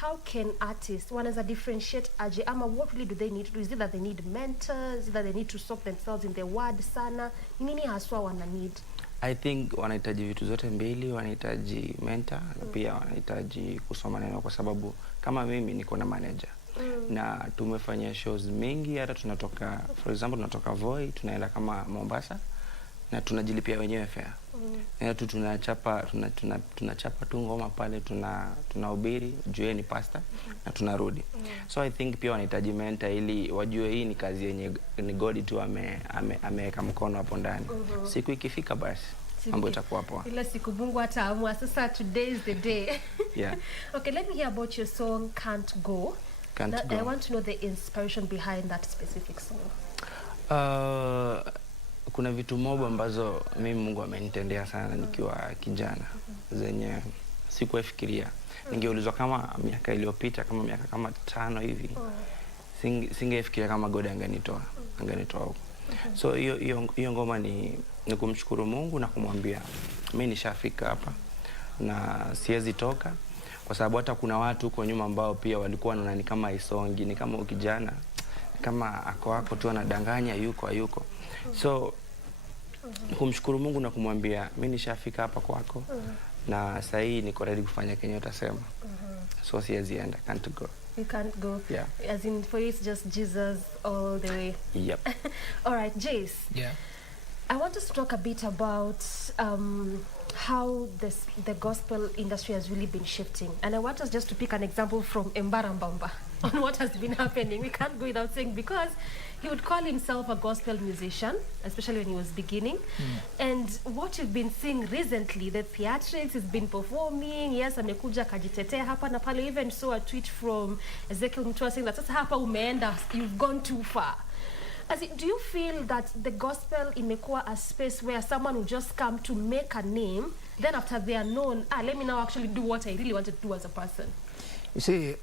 how can artists wanaweza differentiate aje, ama what really do they need to do? Is it that they need mentors? Is it that they need to soak themselves in the word sana? Nini haswa wana need? I think wanahitaji vitu zote mbili, wanahitaji mentor na pia wanahitaji kusoma neno, kwa sababu kama mimi niko na manager. Na tumefanya shows mingi, hata tunatoka, for example, tunatoka Voi tunaenda kama Mombasa na tunajilipia wenyewe fare. Na tu tunachapa tu ngoma pale, tunahubiri, juu ni pastor, na tunarudi. So I think pia wanahitaji mentor ili wajue hii ni kazi yenye ni God tu ameweka mkono hapo ndani. Siku ikifika basi mambo itakuwa poa. Ile siku Mungu ataamua. Sasa today is the day. Yeah. Okay, let me hear about your song Can't Go. I want to know the inspiration behind that specific song. Kuna vitu mob ambazo mimi Mungu amenitendea sana nikiwa kijana, zenye sikufikiria. Ningeulizwa kama miaka iliyopita, kama miaka kama 5 hivi, singefikiria kama God angenitoa huko. So hiyo ngoma ni kumshukuru Mungu na kumwambia mimi nishafika hapa na siwezi toka, kwa sababu hata kuna watu huko nyuma ambao pia walikuwa wanaona ni kama isongi, ni kama ukijana, kama ako tu anadanganya yuko. So kumshukuru Mungu na kumwambia mimi nishafika hapa kwako, na sasa hii niko ready kufanya kenye utasema. So siwezi enda, can't go. You can't go. Yeah. As in for you it's just Jesus all the way. Yep. All right, Jace. Yeah. I want us to talk a bit about how the gospel industry has really been shifting. And I want us just to pick an example from Mbarambamba on what has been happening. We can't go without saying, because he would call himself a gospel musician, especially when he was beginning. And what you've been seeing recently, the theatrics he's been performing, yes, amekuja kajitetea hapa na pale. Even saw a tweet from Ezekiel Mutua saying that sasa hapa umeenda, you've gone too far. Do you feel that the gospel imekuwa a space where someone will just come to make a name, then after they are known, let me now actually do what I really wanted to do as a person? You see,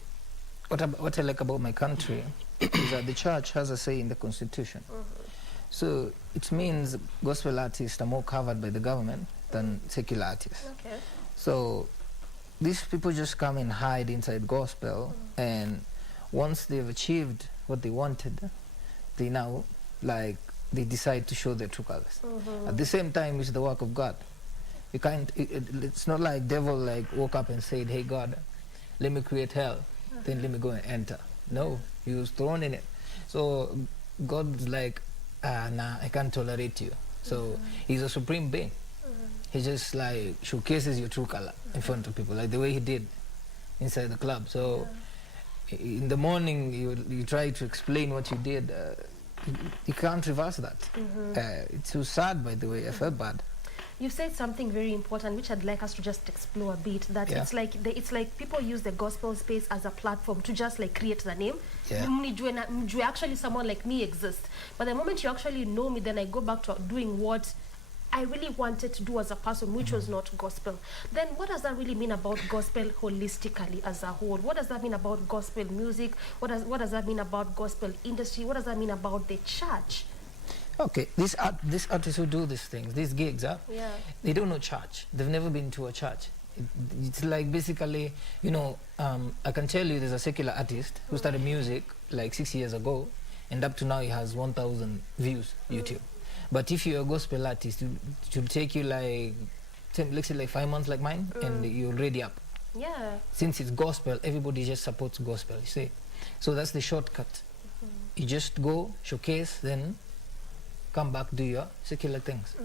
what I like about my country is that the church has a say in the constitution. So it means gospel artists are more covered by the government than secular artists. Okay. So these people just come and hide inside gospel, and once they've achieved what they wanted, they now, like, they decide to show their true colors. At the same time, it's the work of God. You can't, it's not like devil like woke up and said, hey God, let me create hell, then let me go and enter. No, he was thrown in it. So God's like, nah, I can't tolerate you. So he's a supreme being. He just like showcases your true color in front of people, like the way he did inside the club. So in the morning, you try to explain what you did. You can't reverse that. It's so sad, by the way. I felt bad. You said something very important, which I'd like us to just explore a bit. That it's like people use the gospel space as a platform to just like create the name. Actually, someone like me exists. But the moment you actually know me, then I go back to doing what I really wanted to do as a person, which was not gospel. Then what does that really mean about gospel holistically as a whole? What does that mean about gospel music? What does that mean about gospel industry? What does that mean about the church? Okay, these artists who do these things, these gigs, they don't know church. They've never been to a church. It's like basically, you know, I can tell you there's a secular artist who started music like 6 years ago, and up to now he has 1,000 views YouTube. But if you're a gospel artist, it should take you like, let's say like 5 months like mine, and you're already up. Yeah. Since it's gospel, everybody just supports gospel, you see. So that's the shortcut. You just go, showcase, then come back, do your secular things.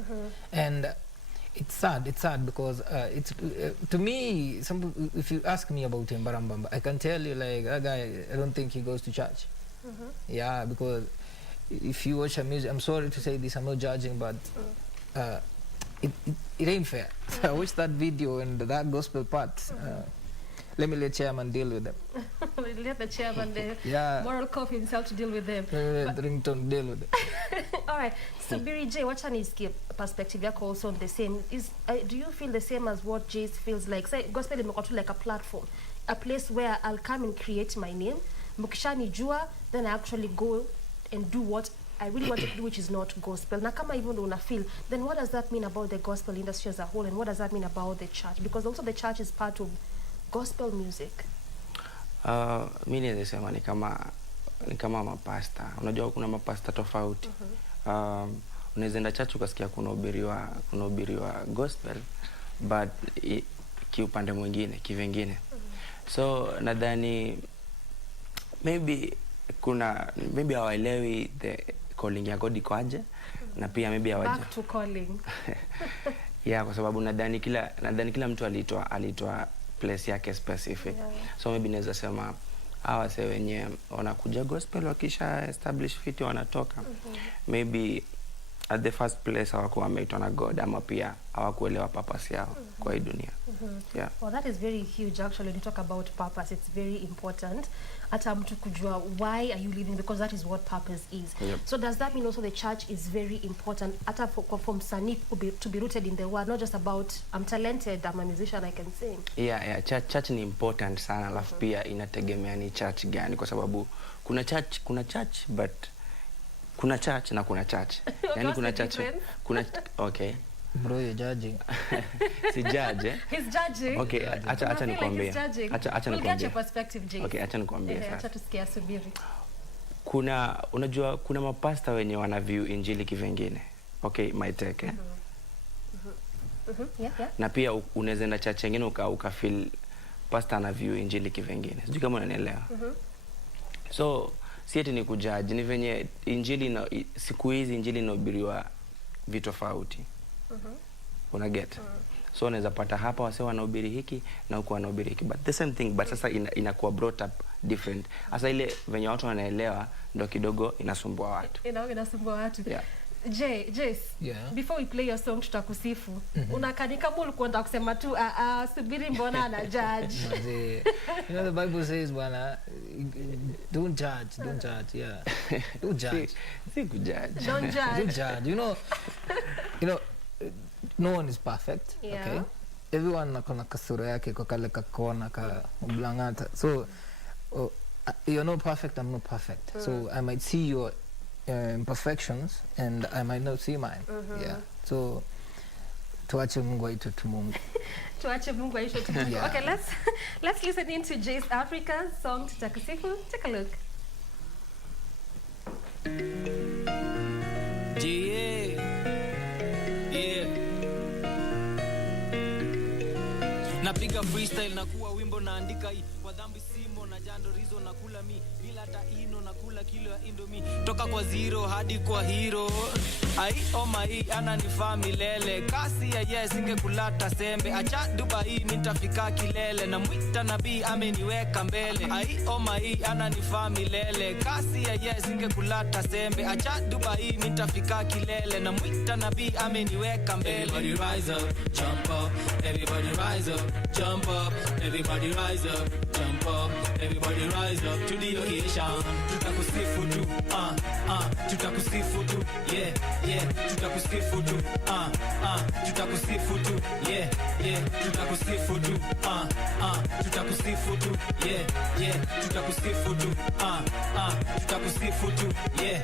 And it's sad because to me, if you ask me about him, Barambamba, I can tell you like, that guy, I don't think he goes to church. Yeah, because if you watch a music, I'm sorry to say this, I'm not judging, but it ain't fair. So I watched that video and that gospel part. Let me let chairman deal with them. Let the chairman, Yeah. moral cop himself to deal with them. Ringtone deal with it. All right. So Biri J, what's an perspective yako also on the same? Do you feel the same as what Jace feels like? Say gospel is like a platform, a place where I'll come and create my name. Mukishani jua, then I actually go and do what I really want to do, which is not gospel. Na kama even though una feel, then what does that mean about the gospel industry as a whole, and what does that mean about the church? Because also the church is part of gospel music. Mi naweza sema ni kama mapasta. Unajua kuna mapasta tofauti. Unaweza enda church ukasikia kuna ubiriwa gospel, but kiupande mwingine, kivengine. So nadhani maybe hawaelewi the calling ya God iko aje, na pia maybe hawaja back to calling. Yeah, kwa sababu nadhani kila mtu alitoa place yake specific. So maybe naweza sema hawa se wenye wanakuja gospel wakisha establish fit wanatoka. Maybe at the first place hawakuwa wameitwa na God, ama pia hawakuelewa purpose yao kwa hii dunia. Yeah. Well, that is very huge actually. When you talk about purpose, it's very important. Ata mtu kujua why are you living, because that is what purpose is. So does that mean also the church is very important ata from Sani to be rooted in the word, not just about I'm talented, I'm a musician, I can sing. Yeah, church ni important sana, alafu pia inategemea ni church gani, kwa sababu kuna church but kuna church na kuna church. Yani kuna church okay. Bro, you're judging. Si judge. He's judging. Okay, acha nikwambie. Acha We'll get your perspective, Jay. Okay, acha nikwambie sasa. Acha tusikie subiri. Unajua kuna mapasta wenye wana view injili kivengine. Okay, my take. Yeah. Na pia unaweza enda church nyingine ukafeel pastor ana view injili kivengine. Sijui kama unanielewa. So si eti ni kujudge, ni venye injili na siku hizi injili inahubiriwa vitu tofauti. Una get. So unaweza pata hapa wase wanahubiri hiki na huko wanahubiri hiki, but the same thing, but sasa inakuwa brought up different. Asa ile venye watu wanaelewa ndo kidogo inasumbua watu. Inasumbua watu. Yeah. Jace, before we play your song tutakusifu. Unakani kama ulikuwa unataka kusema tu subiri mbona ana judge. You know the Bible says bwana, don't judge, yeah. Don't judge. Si kujudge. Don't judge. Don't judge. You know no one is perfect, okay? Everyone akona kasura yake kwa kale kakona ka blangata. So you're not perfect, I'm not perfect. So I might see your imperfections and I might not see mine. Yeah. So tuache Mungu aitwe Mungu. Tuache Mungu aitwe Mungu. Yeah. Okay, let's listen into Jace Africa's song Tutakusifu. Take a look. Yeah. Napiga freestyle na kuwa wimbo naandika hii kwa dhambi simo na jando rizo na kula mi bila hata ino na kula kilo ya indomie toka kwa zero hadi kwa hero ai oh my ananifaa milele kasi ya yes ingekulata sembe acha Dubai nitafika kilele na mwita nabii ameniweka mbele ai oh my ananifaa milele kasi ya yes ingekulata sembe acha Dubai nitafika kilele na mwita nabii ameniweka mbele. Everybody rise up, jump up, everybody rise up, jump up, everybody rise up, jump up, everybody rise up to the occasion. Tutakusifu tu, tutakusifu tu, yeah, tutakusifu tu, tutakusifu tu, yeah, tutakusifu tu, tutakusifu tu, yeah, tutakusifu tu, tutakusifu tu, yeah.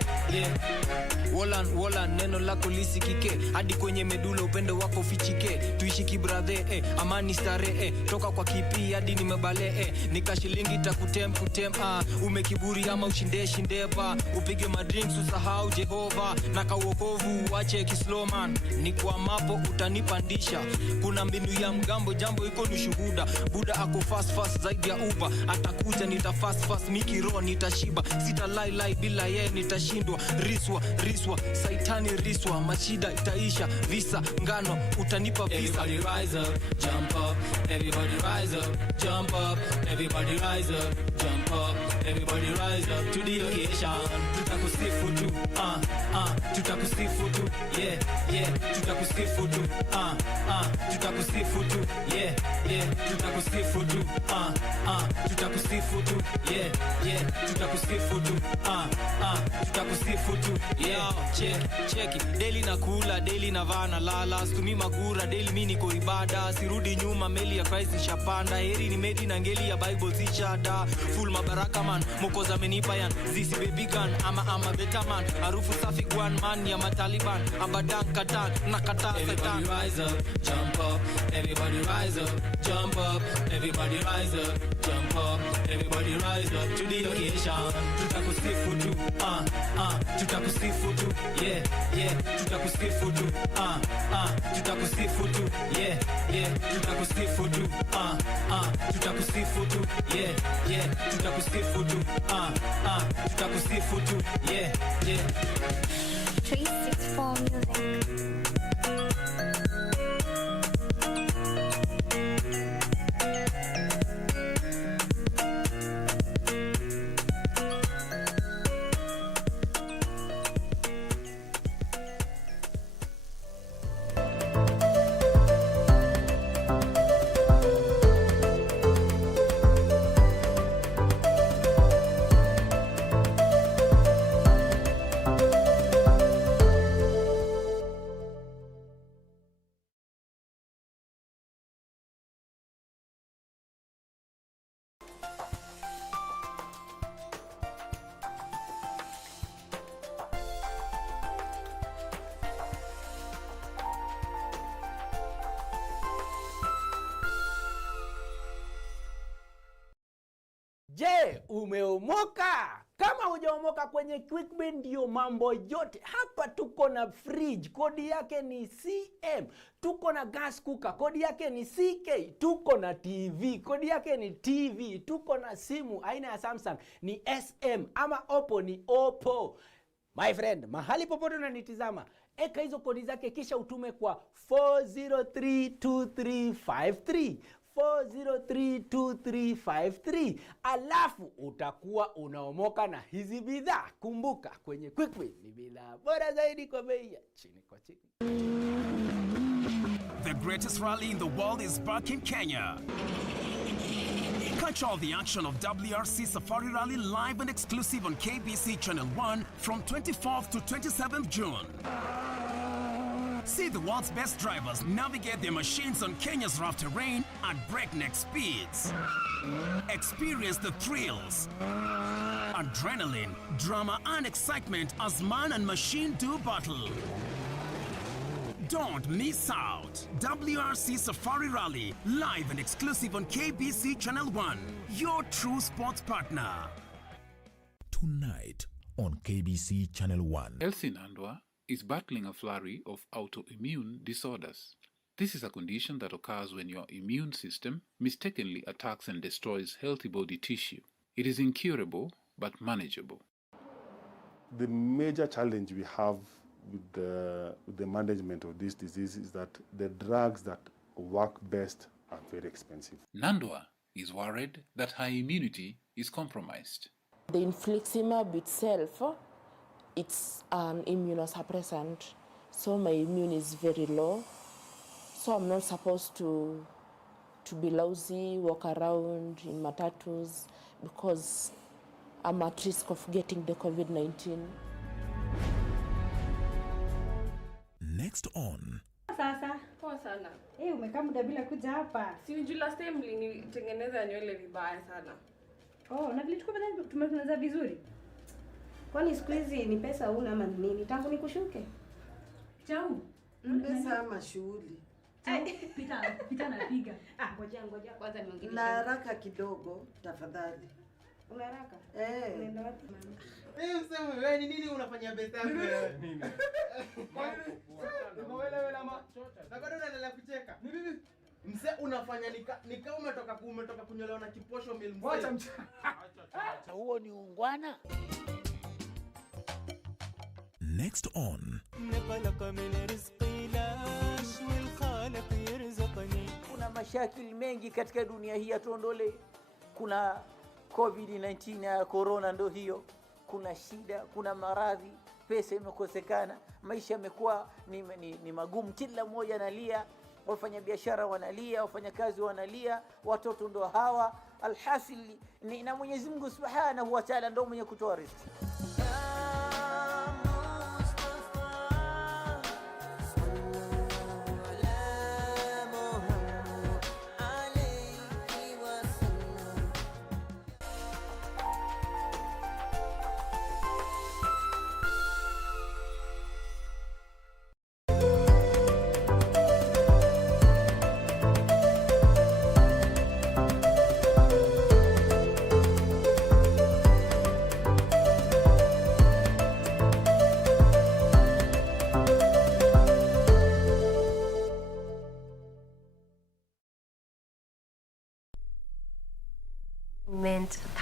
Wolan neno lako lisikike hadi kwenye medula upendo wako fichike tuishi kibrathe amani stare toka kwa kipi hadi nimebale nikashilingi takutem umekiburi ama ushinde ba upige madrinks usahau Jehova na kawokovu uache kisloman ni kwa mapo utanipandisha kuna mbinu ya mgambo jambo iko ni shuhuda buda ako fast zaidi ya Uber atakuja nita fast mikiro nitashiba sita lie bila yeye nitashindwa riswa saitani riswa machida itaisha visa ngano utanipa visa. Everybody rise up, jump up, everybody rise up, jump up, everybody rise up, jump up, everybody rise up to the occasion. Tutakusifu tu, tutakusifu tu, yeah, tutakusifu tu, tutakusifu tu, yeah, tutakusifu tu, tutakusifu tu, yeah, tutakusifu tu, tutakusifu tu, yeah. Check it. Daily nakula, daily navana lala, stumi magura, daily mini niko ibada, sirudi nyuma meli ya Christ ishapanda, heri ni medi na ngeli ya Bible zichada, full mabaraka man, mokoza amenipa yan, zisi baby gun, ama better man, harufu safi one man ya mataliban, abadan katan, nakata setan. Everybody rise up, jump up, everybody rise up, jump up, everybody rise up, jump up, everybody rise up to the occasion. Tutakusifu tu, tutakusifu tu, yeah, tutakusifu tu, tutakusifu tu, yeah, tutakusifu tu, tutakusifu tu, yeah, tutakusifu tu, tutakusifu tu, yeah. 364 Music. Je, umeomoka? Kama hujaomoka kwenye QuickBin ndio mambo yote. Hapa tuko na fridge, kodi yake ni CM. Tuko na gas cooker, kodi yake ni CK. Tuko na TV, kodi yake ni TV. Tuko na simu aina ya Samsung ni SM, ama Oppo ni Oppo. My friend, mahali popote unanitizama, eka hizo kodi zake kisha utume kwa 4032353. 4032353, alafu utakuwa unaomoka na hizi bidhaa. Kumbuka, kwenye QuickBin ni bidhaa bora zaidi kwa bei ya chini kwa chini. The greatest rally in the world is back in Kenya. Catch all the action of WRC Safari Rally live and exclusive on KBC Channel 1 from 24th to 27th June. See the world's best drivers navigate their machines on Kenya's rough terrain at breakneck speeds. Experience the thrills, adrenaline, drama and excitement as man and machine do battle. Don't miss out. WRC Safari Rally, live and exclusive on KBC Channel 1, your true sports partner. Tonight on KBC Channel 1. Elsie Nandwa is battling a flurry of autoimmune disorders. This is a condition that occurs when your immune system mistakenly attacks and destroys healthy body tissue. It is incurable but manageable. The major challenge we have with the management of this disease is that the drugs that work best are very expensive. Nandwa is worried that her immunity is compromised. The infliximab itself, it's an immunosuppressant, so my immune is very low. So I'm not supposed to be lousy, walk around in matatus, because I'm at risk of getting the COVID-19. Next on. Sasa. Poa sana. Umekaa muda bila kuja hapa. Si unajua last time nilitengeneza nywele vibaya sana. Oh, na vile tumetengeneza vizuri. Kwani siku hizi ni pesa una ama nini? Tangu nikushuke. Chau. Pesa ama shughuli. Pita napiga. Ngoja kwanza niongee. Na haraka kidogo tafadhali. Una haraka? Unaenda wapi? Msema wewe ni nini unafanya pesa yako wewe? Nini? Wewe lama. Na bado unaendelea kucheka. Nini? Mse unafanya nika umetoka kunyolewa na kiposho mil mzee. Wacha Acha huo ni ungwana. Next on. Kuna mashakili mengi katika dunia hii atuondole. Kuna COVID-19 ya corona ndo hiyo. Kuna shida, kuna maradhi, pesa imekosekana, maisha yamekuwa ni magumu, kila mmoja analia, wafanya biashara wanalia, wafanya kazi wanalia, watoto ndo hawa. Alhasili ni na Mwenyezi Mungu Subhanahu wa Ta'ala ndo mwenye kutoa riziki.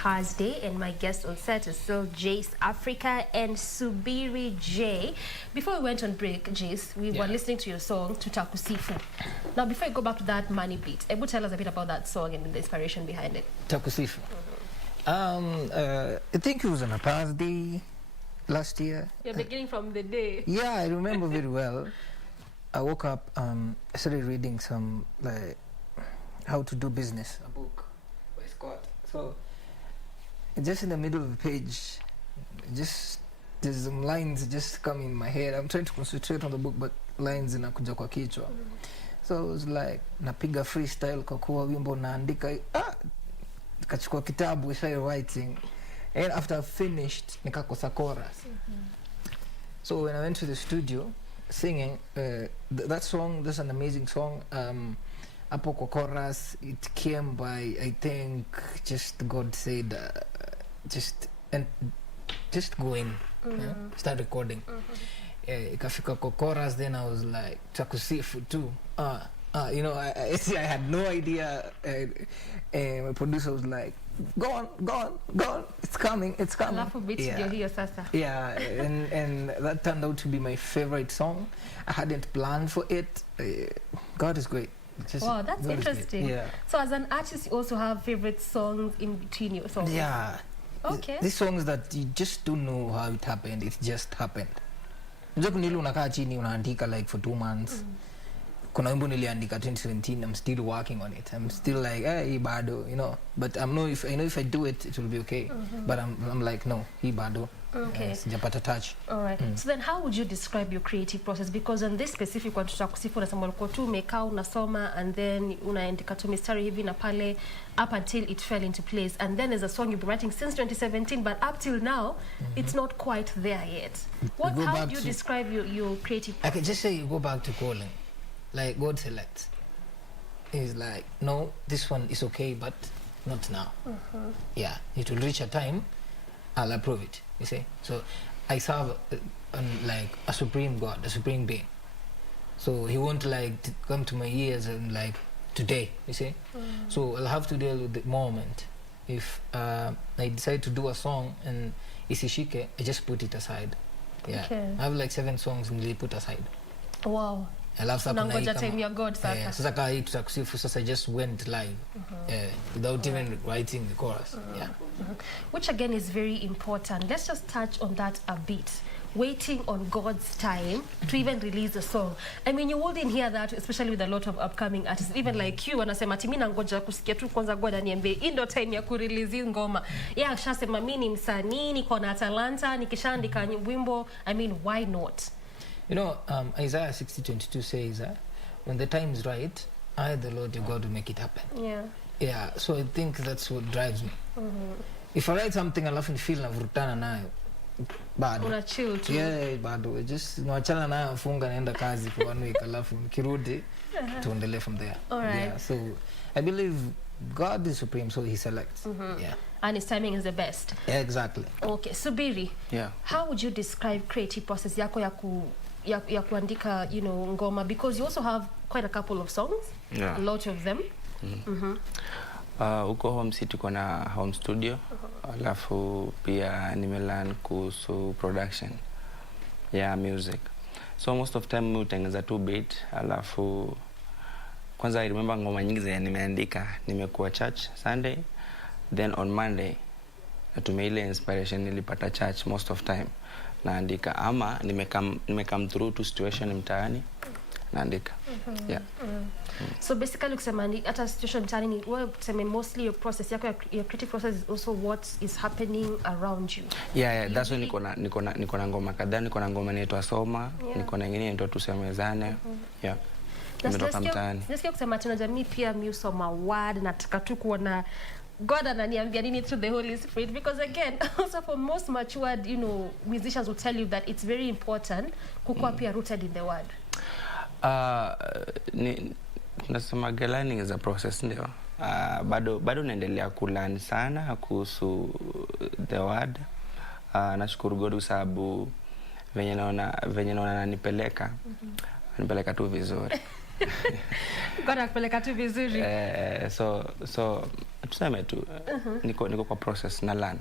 Thursday, and my guest on set is still Jace Africa and Subiri J. Before we went on break, Jace, we were listening to your song Tutakusifu. Now, before I go back to that money beat, able to tell us a bit about that song and the inspiration behind it. Takusifu. I think it was on a Thursday last year. You're beginning from the day. Yeah, I remember very well. I woke up, I started reading some like how to do business, a book by Scott. So just in the middle of the page, there's some lines just come in my head. I'm trying to concentrate on the book, but lines inakuja kwa kichwa. So it was like napiga freestyle kwa kuwa wimbo naandika, kachukua kitabu, I started writing, and after I finished nikakosa chorus. So when I went to the studio singing that song, that's an amazing song. Apo kwa chorus, it came by, I think, just God said, just go in, start recording. Ikafika kwa chorus, then I was like, Takusifu too. You know, I had no idea. My producer was like, go on, it's coming. Yeah, and that turned out to be my favorite song. I hadn't planned for it. God is great. Wow, that's interesting. Yeah. So as an artist, you also have favorite songs in between your songs? Yeah. Okay. These songs that you just don't know how it happened, it just happened. Unajua kuna ile unakaa chini unaandika like for 2 months. Kuna wimbo niliandika 2017, I'm still working on it. I'm still like, hey, bado, you know. But I know if I do it, it will be okay. But I'm like, no, bado. Okay. Sijapata touch. All right. So then how would you describe your creative process? Because on this specific one tutakusifu unasema ulikuwa tu umekaa unasoma and then unaandika tu mistari hivi na pale up until it fell into place, and then there's a song you've been writing since 2017 but up till now it's not quite there yet. How do you describe your creative process? I can just say you go back to calling. Like God selects. He's like, no, this one is okay but not now. Yeah, it will reach a time I'll approve it, you see. So I serve like a supreme God, a supreme being. So he won't like come to my ears and like today, you see. So I'll have to deal with the moment. If I decide to do a song and isishike, I just put it aside. Yeah, Okay. I have like 7 songs and they put aside. Wow. Unangoja time ya God sasa. Sasa kaa hii tutakusifu sasa, I just went live without even writing the chorus. Which again is very important. Let's just touch on that a bit. Waiting on God's time to even release a song. I mean, you wouldn't hear that, especially with a lot of upcoming artists. Even like you, wanasema ati mimi nangoja kusikia tu kwanza God aniambie hii ndio time ya kurelease ngoma. Yeah, akishasema mimi ni msanii, niko na talanta, nikishaandika wimbo, I mean, why not? You know, Isaiah 60:22 says, when the time is right, I, the Lord your God, will make it happen. Yeah. Yeah, so I think that's what drives me. If I write something alafu feel navurutana nayo, bado. Una chill tu. Yeah, bado. Just nawachana nayo, funga naenda kazi for 1 week alafu nikirudi tuendelee from there. All right. Yeah, so I believe God is supreme, so he selects. Yeah. And his timing is the best. Yeah, exactly. Okay, Subiri. Yeah. How would you describe creative process yako ya kuandika, you know, ngoma, because you also have quite a couple of songs? Yeah. A lot of them. Uko home city tuko na home studio. Alafu pia nimelearn kuhusu production ya music. So most of time mimi hutengeneza tu beat, alafu kwanza I remember ngoma nyingi zenye nimeandika, nimekuwa church Sunday, then on Monday natumia ile inspiration nilipata church most of time naandika, ama nimecome through to situation mtaani naandika. Yeah. So basically ukisema hata situation mtaani ni wewe tuseme mostly your process yako, your creative process is also what is happening around you. Yeah, that's why niko na ngoma kadhaa, niko na ngoma inaitwa Soma, niko na nyingine inaitwa Tusemezane. Yeah. Nimetoka mtaani. Nasikia kusema tuna jamii pia musoma word, nataka tu kuona God ananiambia nini through the Holy Spirit, because again also for most matured, you know, musicians will tell you that it's very important kukuwa pia rooted in the word. Nasema learning is a process ndio. Bado naendelea kulearn sana kuhusu the word. Nashukuru God sababu venye naona ananipeleka tu vizuri. God akupeleka tu vizuri. So tuseme tu niko kwa process na learn.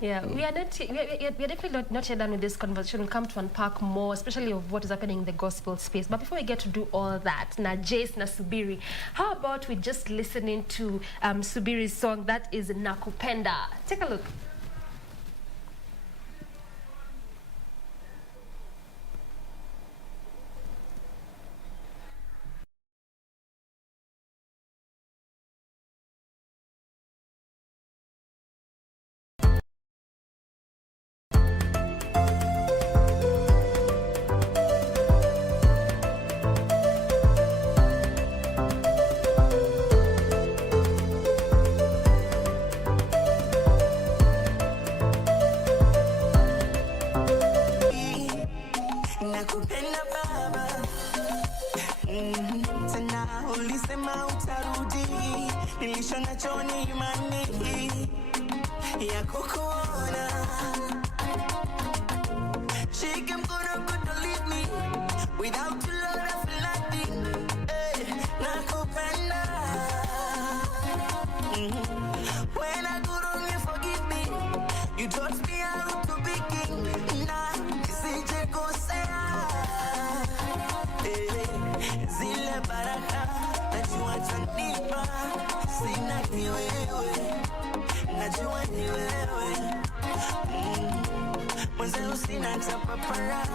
Yeah, we are definitely not yet done with this conversation. We'll come to unpack more, especially of what is happening in the gospel space. But before we get to do all that, na Jace na Subiri, how about we just listening to Subiri's song that is Nakupenda? Take a look. Nakupenda baba, tena ulisema utarudi, nilisha nacho ni imani ya kukuona. Shike mkono don't leave me, without your love I feel nothing. Nakupenda, when I go wrong you forgive me, you taught me how to be king. Nisije kosea, zile baraka najua tanipa, sina ni wewe, najua ni wewe. Mwenzenu sina tapapara,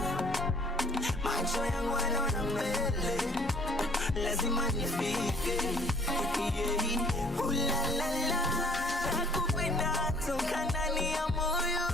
macho yangu yanaona mbele, lazima nifike. Ulalala, nakupenda toka ndani ya moyo.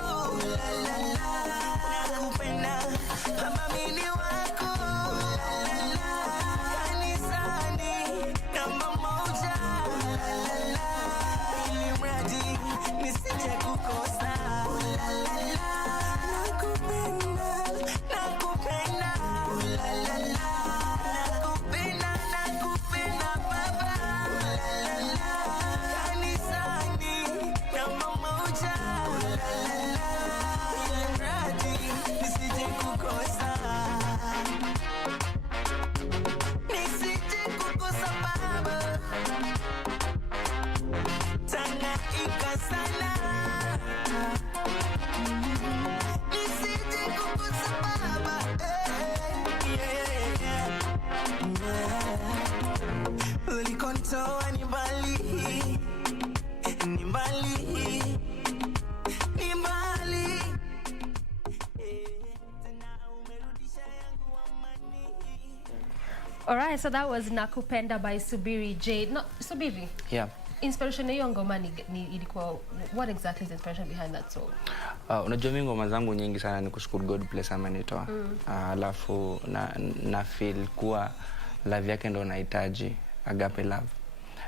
ulikonitoa ni mbali, ni mbali, ni mbali. All right, so that was Nakupenda by Subiri J. No, Subiri. Yeah. Inspiration ya hiyo ngoma ni ilikuwa, what exactly is the inspiration behind that song? Unajua mimi ngoma zangu nyingi sana ni kushukuru God place amenitoa. Alafu na feel kuwa love yake ndo nahitaji, agape love.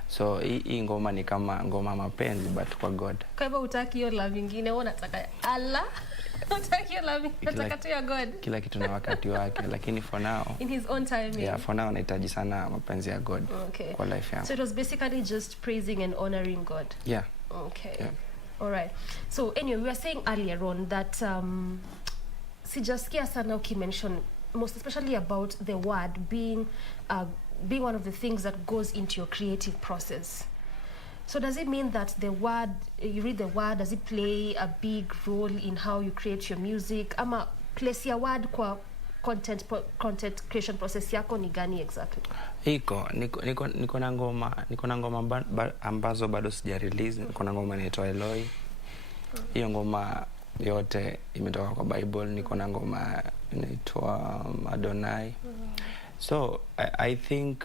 So hii ngoma ni kama ngoma mapenzi but kwa God. Kwa hivyo hutaki hiyo love nyingine, wewe unataka Allah. Hutaki hiyo love, unataka tu ya God. Kila kitu na wakati wake, lakini for now in his own timing. Yeah, for now nahitaji sana mapenzi ya God kwa life yangu. So it was basically just praising and honoring God. Yeah. Okay. Yeah. All right. So anyway, we were saying earlier on that sijasikia sana ukimention most especially about the word being one of the things that goes into your creative process. So does it mean that the word, you read the word, does it play a big role in how you create your music? Ama place ya word kwa content creation process yako ni gani exactly? Niko na ngoma ambazo bado sija release. Niko na ngoma inaitwa Eloi. Hiyo ngoma yote imetoka kwa Bible. Niko na ngoma inaitwa Adonai. So I think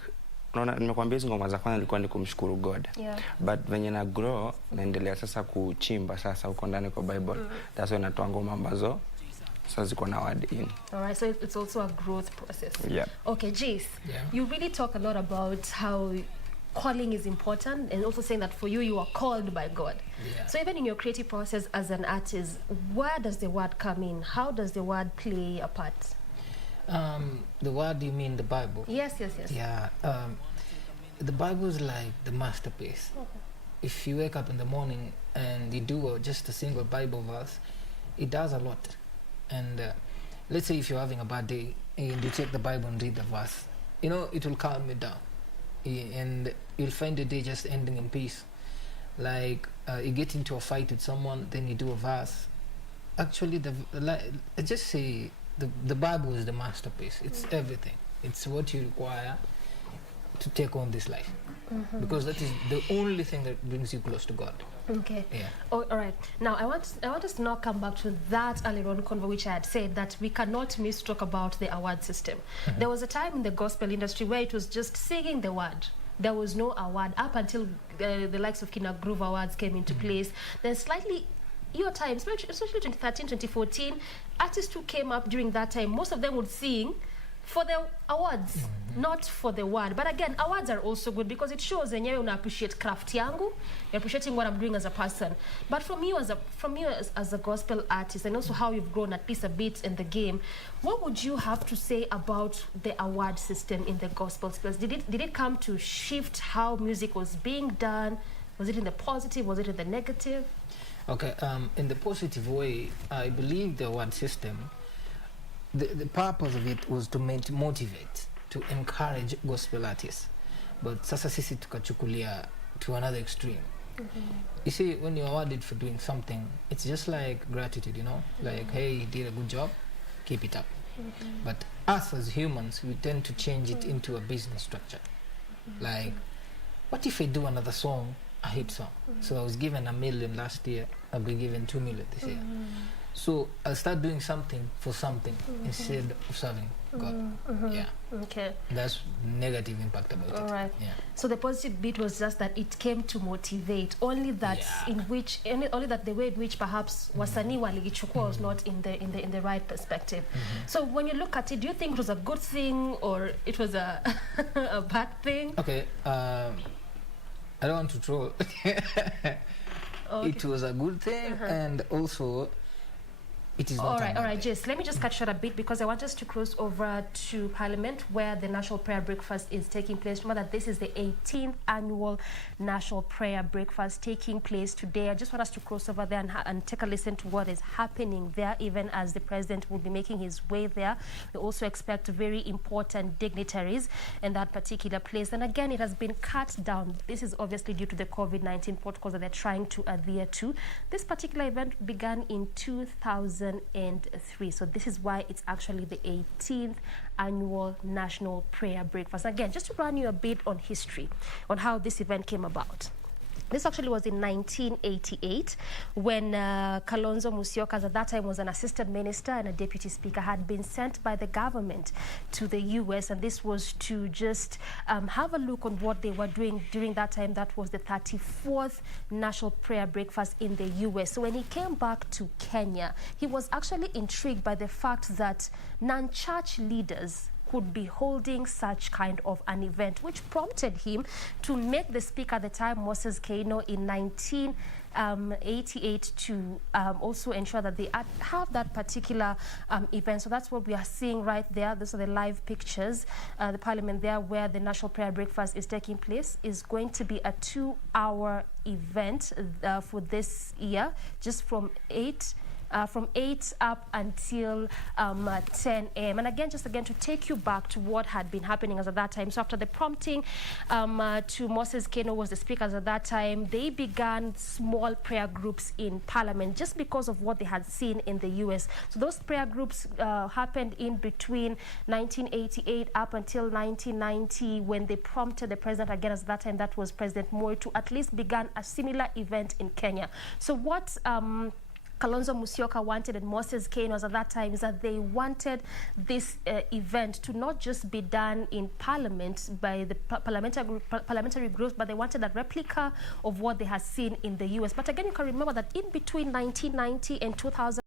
nimekwambia hizo ngoma za kwanza nilikuwa ni kumshukuru God. Yeah. But venye na grow naendelea sasa kuchimba sasa uko ndani kwa Bible. That's why natoa ngoma ambazo sasa ziko na word in. All right, so it's also a growth process. Yeah. Okay, Jace, you really talk a lot about how calling is important and also saying that for you are called by God. Yeah. So even in your creative process as an artist, where does the word come in? How does the word play a part? The word, you mean the Bible? Yes. Yeah. The Bible is like the masterpiece. Okay. If you wake up in the morning and you do just a single Bible verse, it does a lot. And let's say if you're having a bad day and you take the Bible and read the verse, it will calm you down. And you'll find the day just ending in peace. Like you get into a fight with someone, then you do a verse. Actually, I just say the Bible is the masterpiece. It's everything. It's what you require to take on this life. Because that is the only thing that brings you close to God. Okay. Yeah. Oh, all right. Now I want us to now come back to that earlier on convo which I had said that we cannot miss to talk about the award system. There was a time in the gospel industry where it was just singing the word. There was no award up until the likes of Kina Groove Awards came into place. Then slightly your time, especially 2013, 2014, artists who came up during that time, most of them would sing for the awards, not for the word. But again, awards are also good because it shows that you appreciate craft yangu, you're appreciating what I'm doing as a person. But from you as a gospel artist, and also how you've grown at least a bit in the game, what would you have to say about the award system in the gospel space? Did it come to shift how music was being done? Was it in the positive? Was it in the negative? Okay, in the positive way, I believe the award system, the purpose of it was to motivate, to encourage gospel artists. But sasa sisi tukachukulia to another extreme. You see, when you're awarded for doing something, it's just like gratitude, like, hey, you did a good job, keep it up. But us as humans, we tend to change it into a business structure. Like, what if I do another song, a hit song? So I was given $1 million last year, I'll be given $2 million this year. So I'll start doing something for something instead of serving God. Yeah. Okay. That's negative impact about it. All right. Yeah. So the positive bit was just that it came to motivate. Only that only that the way in which perhaps wasanii waligichukua was not in the right perspective. So when you look at it, do you think it was a good thing or it was a a bad thing? Okay. I don't want to troll. It was a good thing, and also it is not. All right, Jess, let me just cut short a bit because I want us to cross over to Parliament where the National Prayer Breakfast is taking place. Remember that this is the 18th annual National Prayer Breakfast taking place today. I just want us to cross over there and take a listen to what is happening there, even as the President will be making his way there. We also expect very important dignitaries in that particular place. And again, it has been cut down. This is obviously due to the COVID-19 protocols that they're trying to adhere to. This particular event began in 2000. 2003. So this is why it's actually the 18th annual National Prayer Breakfast. Again, just to run you a bit on history on how this event came about. This actually was in 1988 when Kalonzo Musyoka, at that time was an assistant minister and a deputy speaker, had been sent by the government to the US, and this was to just have a look on what they were doing during that time. That was the 34th National Prayer Breakfast in the US. So when he came back to Kenya, he was actually intrigued by the fact that non-church leaders could be holding such kind of an event, which prompted him to make the speaker at the time, Moses Keino, in 1988 to also ensure that they have that particular event. So that's what we are seeing right there. Those are the live pictures. The parliament there where the National Prayer Breakfast is taking place is going to be a 2-hour event for this year, just from 8 up until 10 a.m. And again, just to take you back to what had been happening as at that time. So after the prompting to Moses Keino was the speaker at that time, they began small prayer groups in Parliament just because of what they had seen in the US. So those prayer groups happened in between 1988 up until 1990 when they prompted the president again at that time, that was President Moi, to at least begin a similar event in Kenya. So what Kalonzo Musyoka wanted and Moses Keino was at that time is that they wanted this event to not just be done in Parliament by the parliamentary groups, but they wanted a replica of what they had seen in the US. But again, you can remember that in between 1990 and 2000,